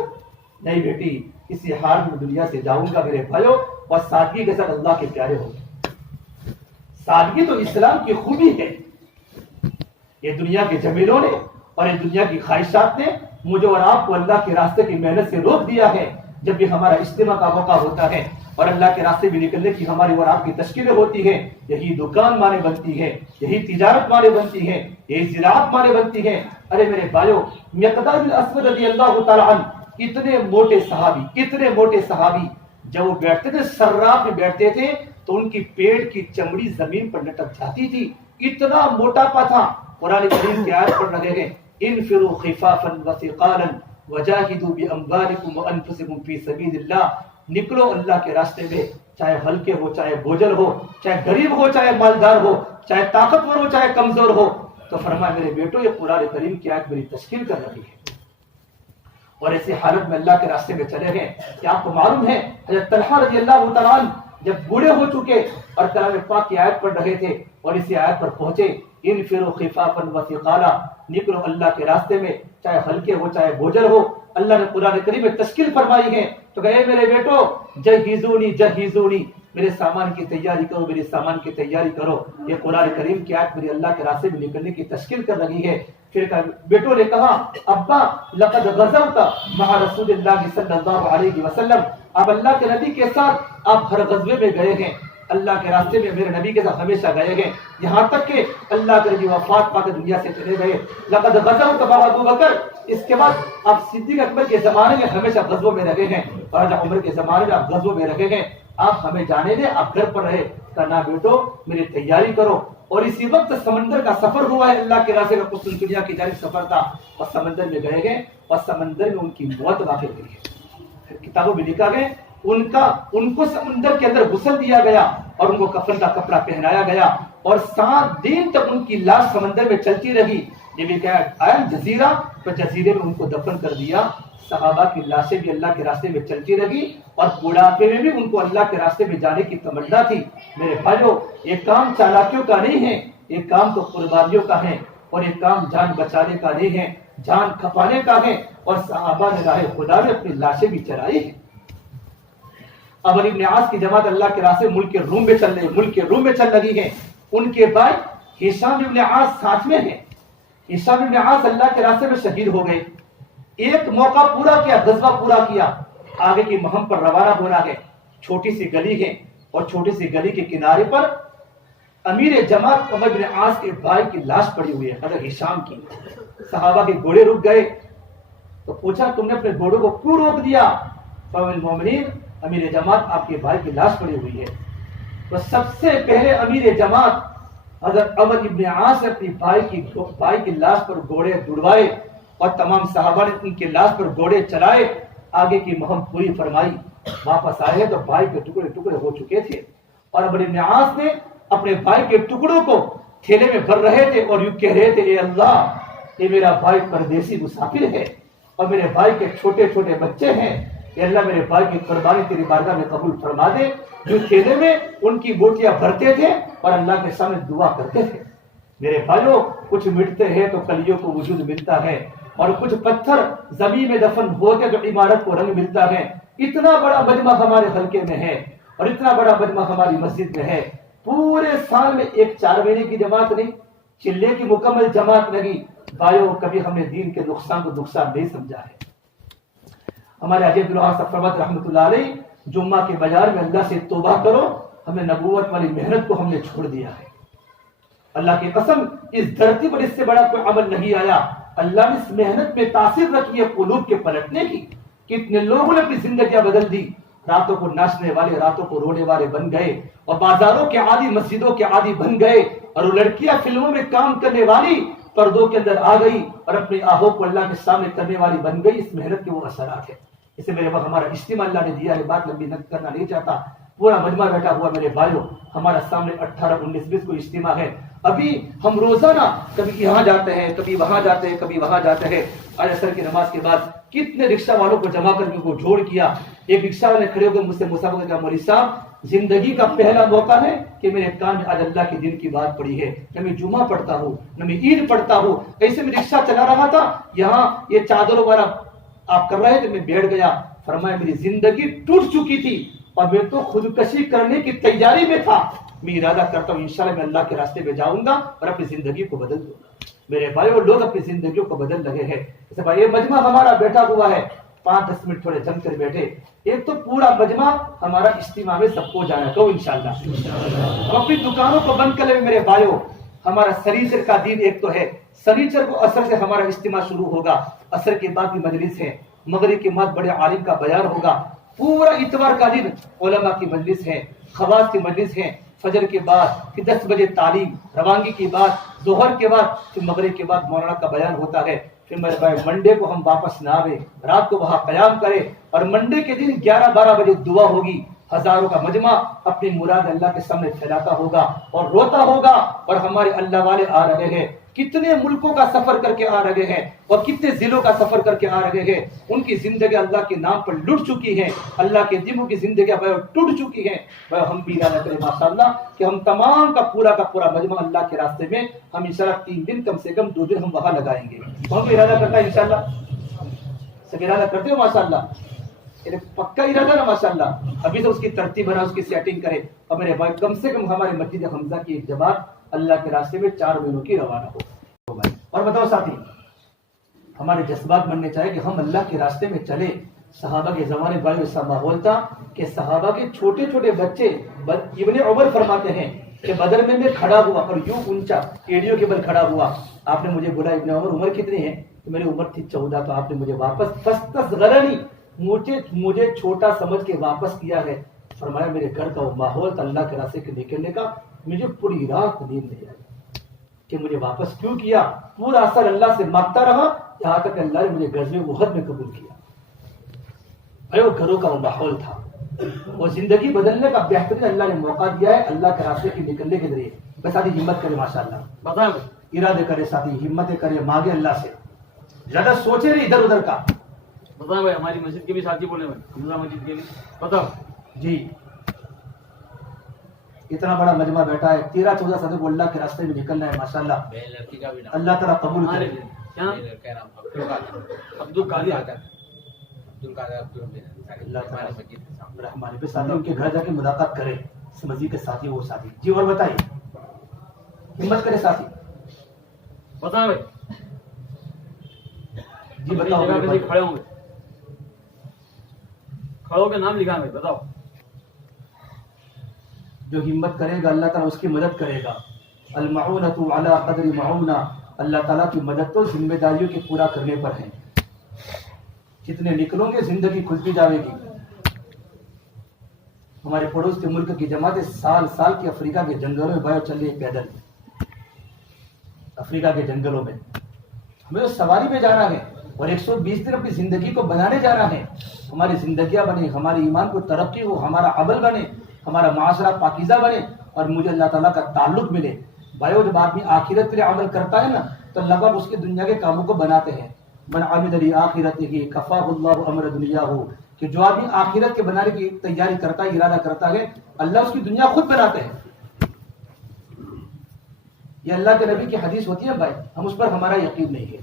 نہیں بیٹی، اسی حال میں دنیا سے جاؤں گا میرے بھائیوں، اور سادگی کے ساتھ اللہ کے پیارے ہوں گے۔ سادگی تو اسلام کی خوبی ہے۔ یہ دنیا کے جمیلوں نے اور یہ دنیا کی خواہشات نے مجھے اور آپ کو اللہ کے راستے کی محنت سے روک دیا ہے۔ جب بھی ہمارا اجتماع کا موقع ہوتا ہے اور اللہ کے راستے بھی نکلنے کی ہماری اور آپ کی تشکیلیں ہوتی ہیں، یہی دکان مانے بنتی ہے، یہی تجارت مانے بنتی ہے، یہی زراعت مانے بنتی ہے۔ ارے میرے بھائیوں، مقداد بن اسود رضی اللہ تعالی عنہ اتنے موٹے صحابی، جب وہ بیٹھتے تھے سراب میں بیٹھتے تھے تو ان کی پیٹ کی چمڑی زمین پر لٹک جاتی تھی، اتنا موٹاپا تھا۔ قرآن کریم کی آیت پڑھ رہے ہیں انفروا خفافا وثقالا وجاہدوا باموالکم وانفسکم فی سبیل اللہ، نکلو اللہ کے راستے میں، چاہے ہلکے ہو، چاہے بوجھل ہو، چاہے غریب ہو، چاہے مالدار ہو، چاہے طاقتور ہو، چاہے کمزور ہو۔ تو فرمایا میرے بیٹو، یہ قرآن کریم کی آیت میری تشکیل کر رہی ہے، اور ایسی حالت میں اللہ کے راستے میں چلے گئے کہ آپ کو معلوم ہے حضرت طلحہ رضی اللہ تعالیٰ عنہ جب بوڑھے ہو چکے اور کلام پاک کی آیت پڑھ رہے تھے اور اسی آیت پر پہنچے انفروا خفافا وثقالا، نکلو اللہ کے راستے میں، چاہے ہلکے ہو چاہے بوجھل ہو۔ اللہ نے قرآن کریم میں تشکیل فرمائی ہے تو کہے میرے بیٹو جہیزونی، میرے سامان کی تیاری کرو، میرے سامان کی تیاری کرو۔ یہ قرآن کریم کی آیت میری اللہ کے راستے میں نکلنے کی تشکیل کر رہی ہے۔ پھر بیٹوں نے کہا ابا لقد غزوت مع رسول اللہ صلی اللہ علیہ وسلم، اب اللہ کے نبی کے ساتھ آپ ہر غزوے میں گئے ہیں، اللہ کے راستے میں میرے نبی کے ساتھ ہمیشہ گئے ہیں، یہاں تک کہ اللہ کے نبی وفات پا کے دنیا سے چلے گئے۔ لقد غزوت مع ابو بکر، اس کے بعد آپ صدیق اکبر کے زمانے میں ہمیشہ غزووں میں رہے ہیں، اور عمر کے زمانے میں آپ غزووں میں رہے ہیں، آپ ہمیں جانے دیں، آپ گھر پر رہے۔ کہنا بیٹو میری تیاری کرو۔ اور اسی وقت سمندر کا سفر ہوا ہے، اللہ کے راستے کا قسطنطنیہ کی جانب سفر تھا، اور سمندر میں گئے گئے اور سمندر میں ان کی موت واقع ہوئی ہے۔ کتابوں میں لکھا گیا ان کو سمندر کے اندر غسل دیا گیا اور ان کو کفن کا کپڑا پہنایا گیا، اور 7 دن تک ان کی لاش سمندر میں چلتی رہی۔ یہ بھی کیا آیا جزیرہ، تو جزیرے میں ان کو دفن کر دیا۔ صحابہ کی لاشیں بھی اللہ کے راستے میں چلتی رہی، اور بڑھاپے میں بھی ان کو اللہ کے راستے میں جانے کی تمنا تھی۔ میرے بھائیو، یہ کام چالاکیوں کا نہیں ہے، یہ کام تو قربانیوں کا ہے، اور یہ کام جان بچانے کا نہیں ہے، جان کھپانے کا ہے۔ اور صحابہ نے راہ خدا میں اپنی لاشیں بھی چرائی ہیں۔ عمرو بن عاص کی جماعت اللہ کے راستے ملک روم میں چل رہی ہے، ان کے بھائی ہشام بن عاص ساتھ میں ہیں۔ ہشام بن عاص اللہ کے راستے میں شہید ہو گئے۔ ایک موقع پورا کیا، غزوہ پورا کیا، آگے کی مہم پر روانہ ہونا ہے۔ چھوٹی سی گلی ہے، اور چھوٹی سی گلی کے کنارے پر امیر جماعت عمرو بن عاص کے بھائی کی لاش پڑی ہوئی ہے، حضرت ہشام کی۔ صحابہ کے گھوڑے رک گئے تو پوچھا تم نے اپنے گھوڑوں کو کیوں روک دیا؟ فالمومنین، امیر جماعت آپ کے بھائی کی لاش پڑی ہوئی ہے۔ تو سب سے پہلے امیر جماعت حضرت عمرو بن عاص نے اپنی بھائی کی لاش پر گھوڑے دوڑوائے، اور تمام صحابہ نے ان کے لاش پر گھوڑے چلائے، آگے کی مہم پوری فرمائی۔ واپس آئے تو بھائی کے ٹکڑے ٹکڑے ہو چکے تھے، اور عمرو بن عاص نے اپنے بھائی کے ٹکڑوں کو تھیلے میں بھر رہے تھے اور یوں کہہ رہے تھے اے اللہ، یہ میرا بھائی پردیسی مسافر ہے، اور میرے بھائی کے چھوٹے چھوٹے بچے ہیں، اے اللہ میرے بھائی کی قربانی تیری بارگاہ میں قبول فرما دے۔ جو تھیلے میں ان کی بوٹیاں بھرتے تھے اور اللہ کے سامنے دعا کرتے تھے۔ میرے بھائیوں، کچھ مٹتے ہیں تو کلیوں کو وجود ملتا ہے، اور کچھ پتھر زمین میں دفن ہوتے تو عمارت کو رنگ ملتا ہے۔ اتنا بڑا مجمع ہمارے حلقے میں ہے، اور اتنا بڑا مجمع ہماری مسجد میں ہے، پورے سال میں ایک 4 مہینے کی جماعت نہیں، چلے کی مکمل جماعت نہیں۔ بھائیوں، کبھی ہم نے دین کے نقصان کو نقصان نہیں سمجھا ہے۔ ہمارے عجیب الوہا صفوت رحمۃ اللہ علیہ جمعہ کے بازار میں اللہ سے توبہ کرو، ہمیں نبوت والی محنت کو ہم نے چھوڑ دیا ہے۔ اللہ کی قسم، اس دھرتی پر اس سے بڑا کوئی عمل نہیں آیا۔ اللہ نے اس محنت میں تاثیر رکھی ہے قلوب کے پلٹنے کی۔ کتنے لوگوں نے اپنی زندگیاں بدل دی، راتوں کو ناچنے والے راتوں کو رونے والے بن گئے، اور بازاروں کے عادی مسجدوں کے عادی بن گئے، اور وہ لڑکیاں فلموں میں کام کرنے والی پردوں کے اندر آ گئی اور اپنے آہو کو اللہ کے سامنے کرنے والی بن گئی۔ اس محنت کے وہ اثرات ہیں۔ اسے میرے پاس ہمارا اجتماع اللہ نے دیا ہے، بات لمبی نہ کرنا نہیں چاہتا، پورا مجمع بیٹھا ہوا میرے بھائیوں، ہمارا سامنے 18 19 20 کو اجتماع ہے۔ ابھی ہم روزانہ کبھی یہاں جاتے ہیں، کبھی وہاں جاتے ہیں، کبھی وہاں جاتے ہیں۔ آج عصر کی نماز کے بعد کتنے رکشہ والوں کو جمع کر کے ان کو جوڑ کیا۔ ایک رکشہ والے کھڑے ہو کے مجھ سے مسابقہ کیا، مولوی صاحب زندگی کا پہلا موقع ہے کہ میرے کان میں آج اللہ کے دن کی بات پڑی ہے، نہ میں جمعہ پڑھتا ہوں نہ میں عید پڑھتا ہوں، ایسے میں رکشہ چلا رہا تھا، یہاں یہ چادروں والا آپ کر رہے تھے، میں بیٹھ گیا۔ فرمایا میری زندگی ٹوٹ چکی تھی اور میں تو خودکشی کرنے کی تیاری میں تھا، میں ارادہ کرتا ہوں انشاءاللہ میں اللہ کے راستے میں جاؤں گا اور اپنی زندگی کو بدل دوں گا۔ میرے بھائیو، لوگ اپنی زندگیوں کو بدل رہے ہیں۔ جیسے بھائی یہ مجمع ہمارا بیٹھا ہوا ہے، 5-10 منٹ تھوڑے جم کر بیٹھے، ایک تو پورا مجمع ہمارا اجتماع میں سب کو جانا تو انشاءاللہ ہم اپنی دکانوں کو بند کر لیں۔ میرے بھائیو، ہمارا سنیچر کا دن ایک تو ہے، سنیچر کو عصر سے ہمارا اجتماع شروع ہوگا، عصر کے بعد بھی مجلس ہے، مغرب کے بعد بڑے عالم کا بیان ہوگا، پورا اتوار کا دن علماء کی مجلس ہے، خواص کی مجلس ہے، فجر کے بعد پھر 10 بجے تعلیم، روانگی کے بعد ظہر کے بعد پھر مغرب کے بعد مولانا کا بیان ہوتا ہے۔ پھر میرے بھائی منڈے کو ہم واپس نہ آئے، رات کو وہاں قیام کرے اور منڈے کے دن 11-12 بجے دعا ہوگی، ہزاروں کا مجمع اپنی مراد اللہ کے سامنے پھیلاتا ہوگا اور روتا ہوگا، اور ہمارے اللہ والے آ رہے ہیں، کتنے ملکوں کا سفر کر کے آ رہے ہیں اور کتنے ضلعوں کا سفر کر کے آ رہے ہیں، ان کی زندگی اللہ کے نام پر لٹ چکی ہے، اللہ کے دنوں کی زندگیاں ٹوٹ چکی ہیں۔ ہم بھی ارادہ کریں ماشاءاللہ کہ ہم تمام کا پورا مجمع اللہ کے راستے میں ہم انشاءاللہ 3 دن کم سے کم 2 دن ہم وہاں لگائیں گے۔ ہم بھی ارادہ کرتا ہے انشاءاللہ، سب ارادہ کرتے ہو ماشاءاللہ، پکا ارادہ نا ماشاءاللہ، ابھی تو اس کی ترتیب بنا، اس کی سیٹنگ کرے، اور میرے بھائی کم سے کم ہمارے مسجد حمزہ کی ایک جماعت اللہ کے راستے میں 4 مہینوں کی روانہ ہو۔ اور بتاؤ ساتھی، ہمارے جذبات بننے چاہیے کہ ہم اللہ کے راستے میں چلے۔ صحابہ کے زمانے بڑا ایسا ماحول تھا کہ صحابہ کے چھوٹے چھوٹے بچے، ابن عمر فرماتے ہیں کہ بدر میں کھڑا ہوا اور یوں اونچا ایڑیوں کے بل کھڑا ہوا، آپ نے مجھے بولا ابن عمر کتنی ہے؟ تو میری عمر تھی 14، تو آپ نے مجھے واپس فاستصغرنی، مجھے چھوٹا سمجھ کے واپس کیا ہے۔ فرمایا میرے گھر کا وہ ماحول تھا اللہ کے راستے کے نکلنے کا، مجھے پوری رات نیند نہیں آئی کہ مجھے واپس کیوں کیا، پورا اثر اللہ سے مانگتا رہا یہاں تک کہ اللہ نے مجھے غزوہ احد میں قبول کیا۔ بھائی وہ گھروں کا وہ ماحول تھا، وہ زندگی بدلنے کا بہترین اللہ نے موقع دیا ہے اللہ کے راستے کے نکلنے کے ذریعے۔ بس ساتھی ہمت کرے ماشاءاللہ، بتائیں ارادے کرے ساتھی، ہمتیں کرے، مانگے اللہ سے، زیادہ سوچے نہیں ادھر ادھر کا۔ بتائیں بھائی، ہماری مسجد کے بھی ساتھی بولے بھائی، حمزہ مسجد کے لیے بتاؤ جی۔ اتنا بڑا مجمع بیٹھا ہے، 13-14 ساتھی کو اللہ کے راستے میں نکلنا ہے ماشاءاللہ، اللہ تعالیٰ قبول کرے۔ رحمان پہ ساتھی ان کے گھر جا کے ملاقات کرے، اس مسجد کے ساتھی وہ ساتھی۔ جی اور بتائیے، ہمت کرے ساتھی، بتائیں بھائی، جی بتاؤ، کھڑے ہوں گے، کھڑوں کے نام لکھا ہے، بتاؤ۔ جو ہمت کرے گا اللہ تعالیٰ اس کی مدد کرے گا۔ المعونۃ علی قدر معونہ، اللہ تعالیٰ کی مدد تو ذمہ داریوں کے پورا کرنے پر ہے۔ جتنے نکلو گے زندگی کھلتی جاوے گی۔ ہمارے پڑوس کے ملک کی جماعتیں سال کی افریقہ کے جنگلوں میں بایو چل رہی ہے، پیدل افریقہ کے جنگلوں میں۔ ہمیں اس سواری میں جانا ہے اور 120 دن اپنی زندگی کو بنانے جانا ہے، ہماری زندگیاں بنے، ہمارے ایمان کو ترقی ہو، ہمارا عمل بنے، ہمارا معاشرہ پاکیزہ بنے اور مجھے اللہ تعالیٰ کا تعلق ملے۔ بھائیو جب آدمی آخرت کے لیے عمل کرتا ہے نا تو اللہ پاک اس کے دنیا کے کاموں کو بناتے ہیں۔ من عمل لآخرتہ کفاہ اللہ امر دنیاہ، کہ جو آدمی آخرت کے بنانے کی تیاری کرتا ہے، ارادہ کرتا ہے، اللہ اس کی دنیا خود بناتے ہیں۔ یہ اللہ کے نبی کی حدیث ہوتی ہے بھائی، ہم اس پر ہمارا یقین نہیں ہے۔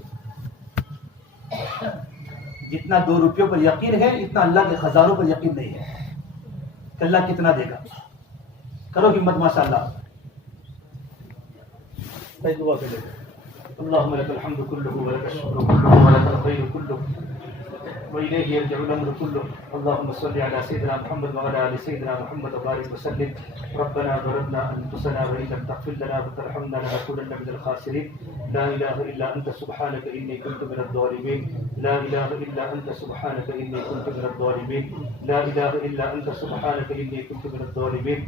جتنا 2 روپیوں پر یقین ہے اتنا اللہ کے خزانوں پر یقین نہیں ہے کہ اللہ کتنا دے گا۔ کرو ہمت ماشاءاللہ، دعا کر لے۔ اللهم لك الحمد كله ولك الشكر كله ولك الخير كله وإليه يرجع الأمر كله. اللهم صل على سيدنا محمد وعلى آل سيدنا محمد وبارك وسلم. ربنا ظلمنا أنفسنا وإن لم تغفر لنا وترحمنا لنكونن من الخاسرين. لا إله إلا أنت سبحانك إني كنت من الظالمين. لا إله إلا أنت سبحانك إني كنت من الظالمين. لا إله إلا أنت سبحانك إني كنت من الظالمين.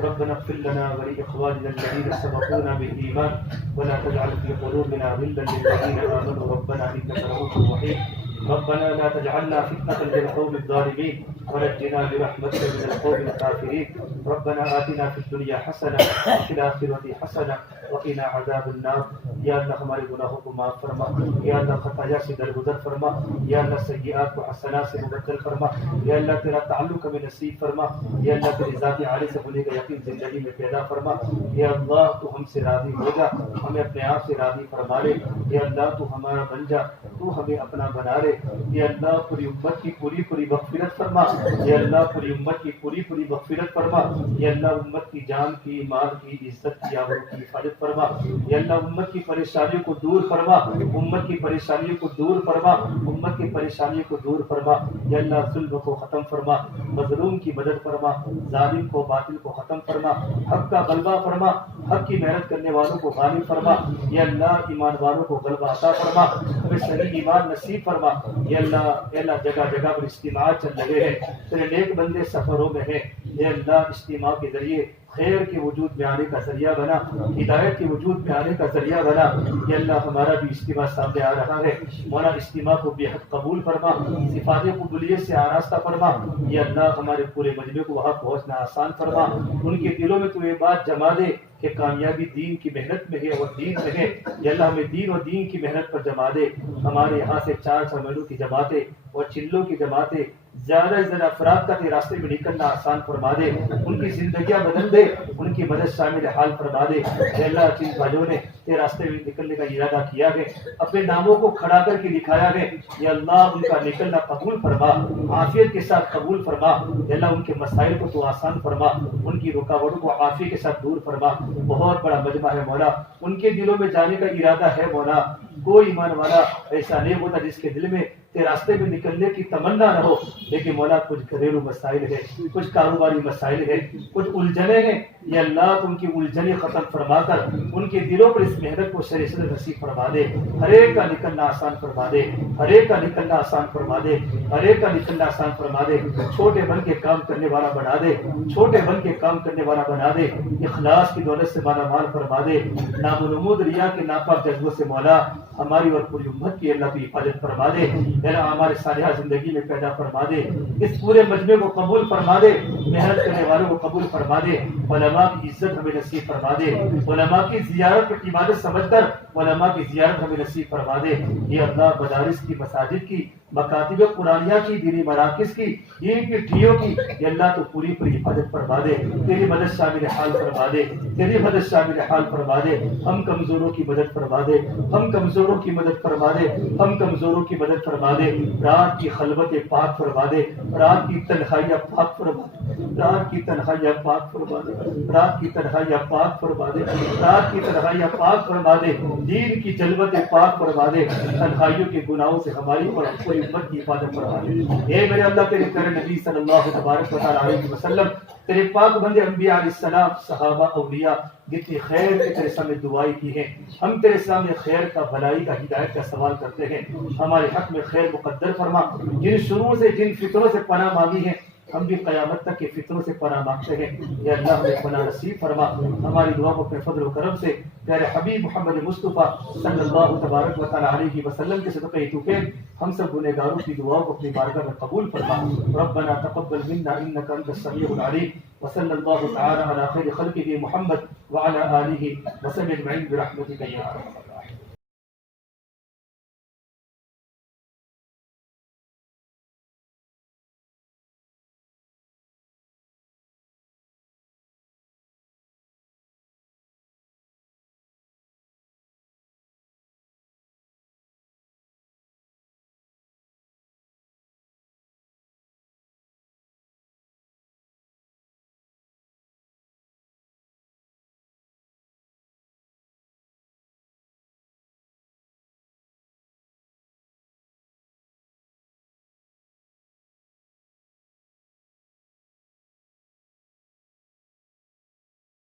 ربنا اغفر لنا ولإخواننا الذين سبقونا بالإيمان ولا تجعل في قلوبنا غلا للذين آمنوا ربنا إنك رؤوف رحيم. ربنا لا تجعلنا فتنة للقوم الظالمين ونجنا برحمتك من القوم الكافرين ربنا آتنا في الدنيا حسنة وفي الآخرة حسنة وقنا عذاب النار یا اللہ ہمارے گناہوں کو معاف فرما یا اللہ خطایا سے درگزر فرما یا اللہ سیئات کو حسنات سے مبدل فرما یا اللہ تیرا تعلق ہمیں نصیب فرما یا اللہ تیری ذات عالی سے ہونے کا یقین زندگی میں پیدا فرما یا اللہ تو ہم سے راضی ہو جا ہمیں اپنے آپ سے راضی فرما لے یا اللہ تو ہمارا بن جا تو ہمیں اپنا بنا لے یا اللہ پوری امت کی پوری مغفرت فرما یا اللہ پوری امت کی پوری مغفرت فرما یا اللہ امت کی جان کی مال کی عزت کی آبرو کی حفاظت فرما یا اللہ امت کی پریشانیوں کو دور فرما امت کی پریشانیوں کو دور فرما امت کی پریشانیوں کو دور فرما یا اللہ ظلم کو ختم فرما مظلوم کی مدد فرما ظالم کو باطل کو ختم فرما حق کا غلبہ فرما حق کی محنت کرنے والوں کو غالب فرما یا اللہ ایمان والوں کو غلبہ عطا فرما ہمیں صحیح ایمان نصیب فرما یا اللہ جگہ جگہ پر اجتماعات چل رہے ہیں تیرے نیک بندے سفروں میں ہیں یا اللہ اجتماع کے ذریعے خیر کے وجود میں آنے کا ذریعہ بنا ہدایت کے وجود میں آنے کا ذریعہ بنا یا اللہ ہمارا بھی اجتماع سامنے آ رہا ہے مولا اجتماع کو بے حد قبول فرما صفات قبولیت سے آراستہ فرما یا اللہ ہمارے پورے مجمع کو وہاں پہنچنا آسان فرما ان کے دلوں میں تو یہ بات جما دے کہ کامیابی دین کی محنت میں ہے اور دین میں ہے یا اللہ ہمیں دین اور دین کی محنت پر جما دے ہمارے یہاں سے 4 مہینوں کی جماعتیں اور چلوں کی جماعتیں زیادہ سے زیادہ افراد کا تیرے راستے میں نکلنا آسان فرما دے ان کی زندگیاں بدل دے ان کی مدد شامل حال فرما دے اے اللہ جن بھائیوں نے تیرے راستے میں نکلنے کا ارادہ کیا ہے اپنے ناموں کو کھڑا کر کے دکھایا ہے یا اللہ ان کا نکلنا قبول فرما عافیت کے ساتھ قبول فرما یا اللہ ان کے مسائل کو تو آسان فرما ان کی رکاوٹوں کو عافیت کے ساتھ دور فرما بہت بڑا مجمع ہے مولا ان کے دلوں میں جانے کا ارادہ ہے مولا کوئی ایمان والا ایسا نہیں ہوتا جس کے دل میں تیرے راستے میں نکلنے کی تمنا نہ ہو لیکن مولا کچھ گھریلو مسائل ہے کچھ کاروباری مسائل ہے کچھ الجھنیں ہیں یا اللہ تو ان کی الجھنیں ختم فرما کر ان کے دلوں پر اس محنت کو شریعت نصیب فرما دے ہر ایک کا نکلنا آسان فرما دے ہر ایک کا نکلنا آسان فرما دے ہر ایک کا نکلنا آسان فرما دے چھوٹے بن کے کام کرنے والا بنا دے چھوٹے بن کے کام کرنے والا بنا دے اخلاص کی دولت سے مالا مال فرما دے نام و نمود ریا کے ناپاک جذبوں سے مولا ہماری اور پوری امت کی اللہ کی حفاظت فرما دے ہمارے صالحہ زندگی میں پیدا فرما دے اس پورے مجمع کو قبول فرما دے محنت کرنے والوں کو قبول فرما دے علماء کی عزت ہمیں نصیب فرما دے علماء کی زیارت کو عبادت سمجھ کر علماء کی زیارت ہمیں نصیب فرما دے یہ اللہ مدارس کی مساجد کی مکاتب قرآنیہ کی دینی مراکز کی دین کی ٹھیوں کی یہ اللہ تو پوری حفاظت فرما دے تیری مدد شامل حال فرما دے تیری مدد شامل حال فرما دے ہم کمزوروں کی مدد فرما دے ہم کمزوروں کی مدد فرما دے ہم کمزوروں کی مدد فرما دے رات کی خلوت پاک فرما دے رات کی تنہائیاں پاک فرما دے رات کی تنہائیاں پاک فرما دے رات کی تنہائیاں پاک فرما دے رات کی تنہائیاں پاک فرما دے دین کی جلوت پاک فرما دے تنہائیوں کے گناہوں سے ہماری اور پوری امت کی حفاظت فرما دے اے میرے اللہ تیرے پیارے نبی صلی اللہ تبارک و تعالی علیہ وسلم تیرے پاک بندے انبیاء علیہ السلام صحابہ اولیاء جتنی خیر کے تیرے سامنے دعائیں کی ہیں ہم تیرے سامنے خیر کا بھلائی کا ہدایت کا سوال کرتے ہیں ہمارے حق میں خیر مقدر فرما جن شرور سے جن فطروں سے پناہ مانگی ہے ہم بھی قیامت تک کے فطروں سے پناہ مانگتے ہیں یا اللہ ہمیں پناہ نصیب فرما ہماری دعا کو اپنے فضل و کرم سے پیارے حبیب محمد مصطفیٰ صلی اللہ تبارک و تعالی علیہ وسلم کے صدقہ توفیق ہم سب گنہگاروں کی دعاؤں کو اپنی بارگاہ میں قبول فرما ربنا تقبل منا انك انت السميع العليم وصلى الله تعالى على خير خلقه محمد وعلى آله وصحبه اجمعين برحمتك يا ارحم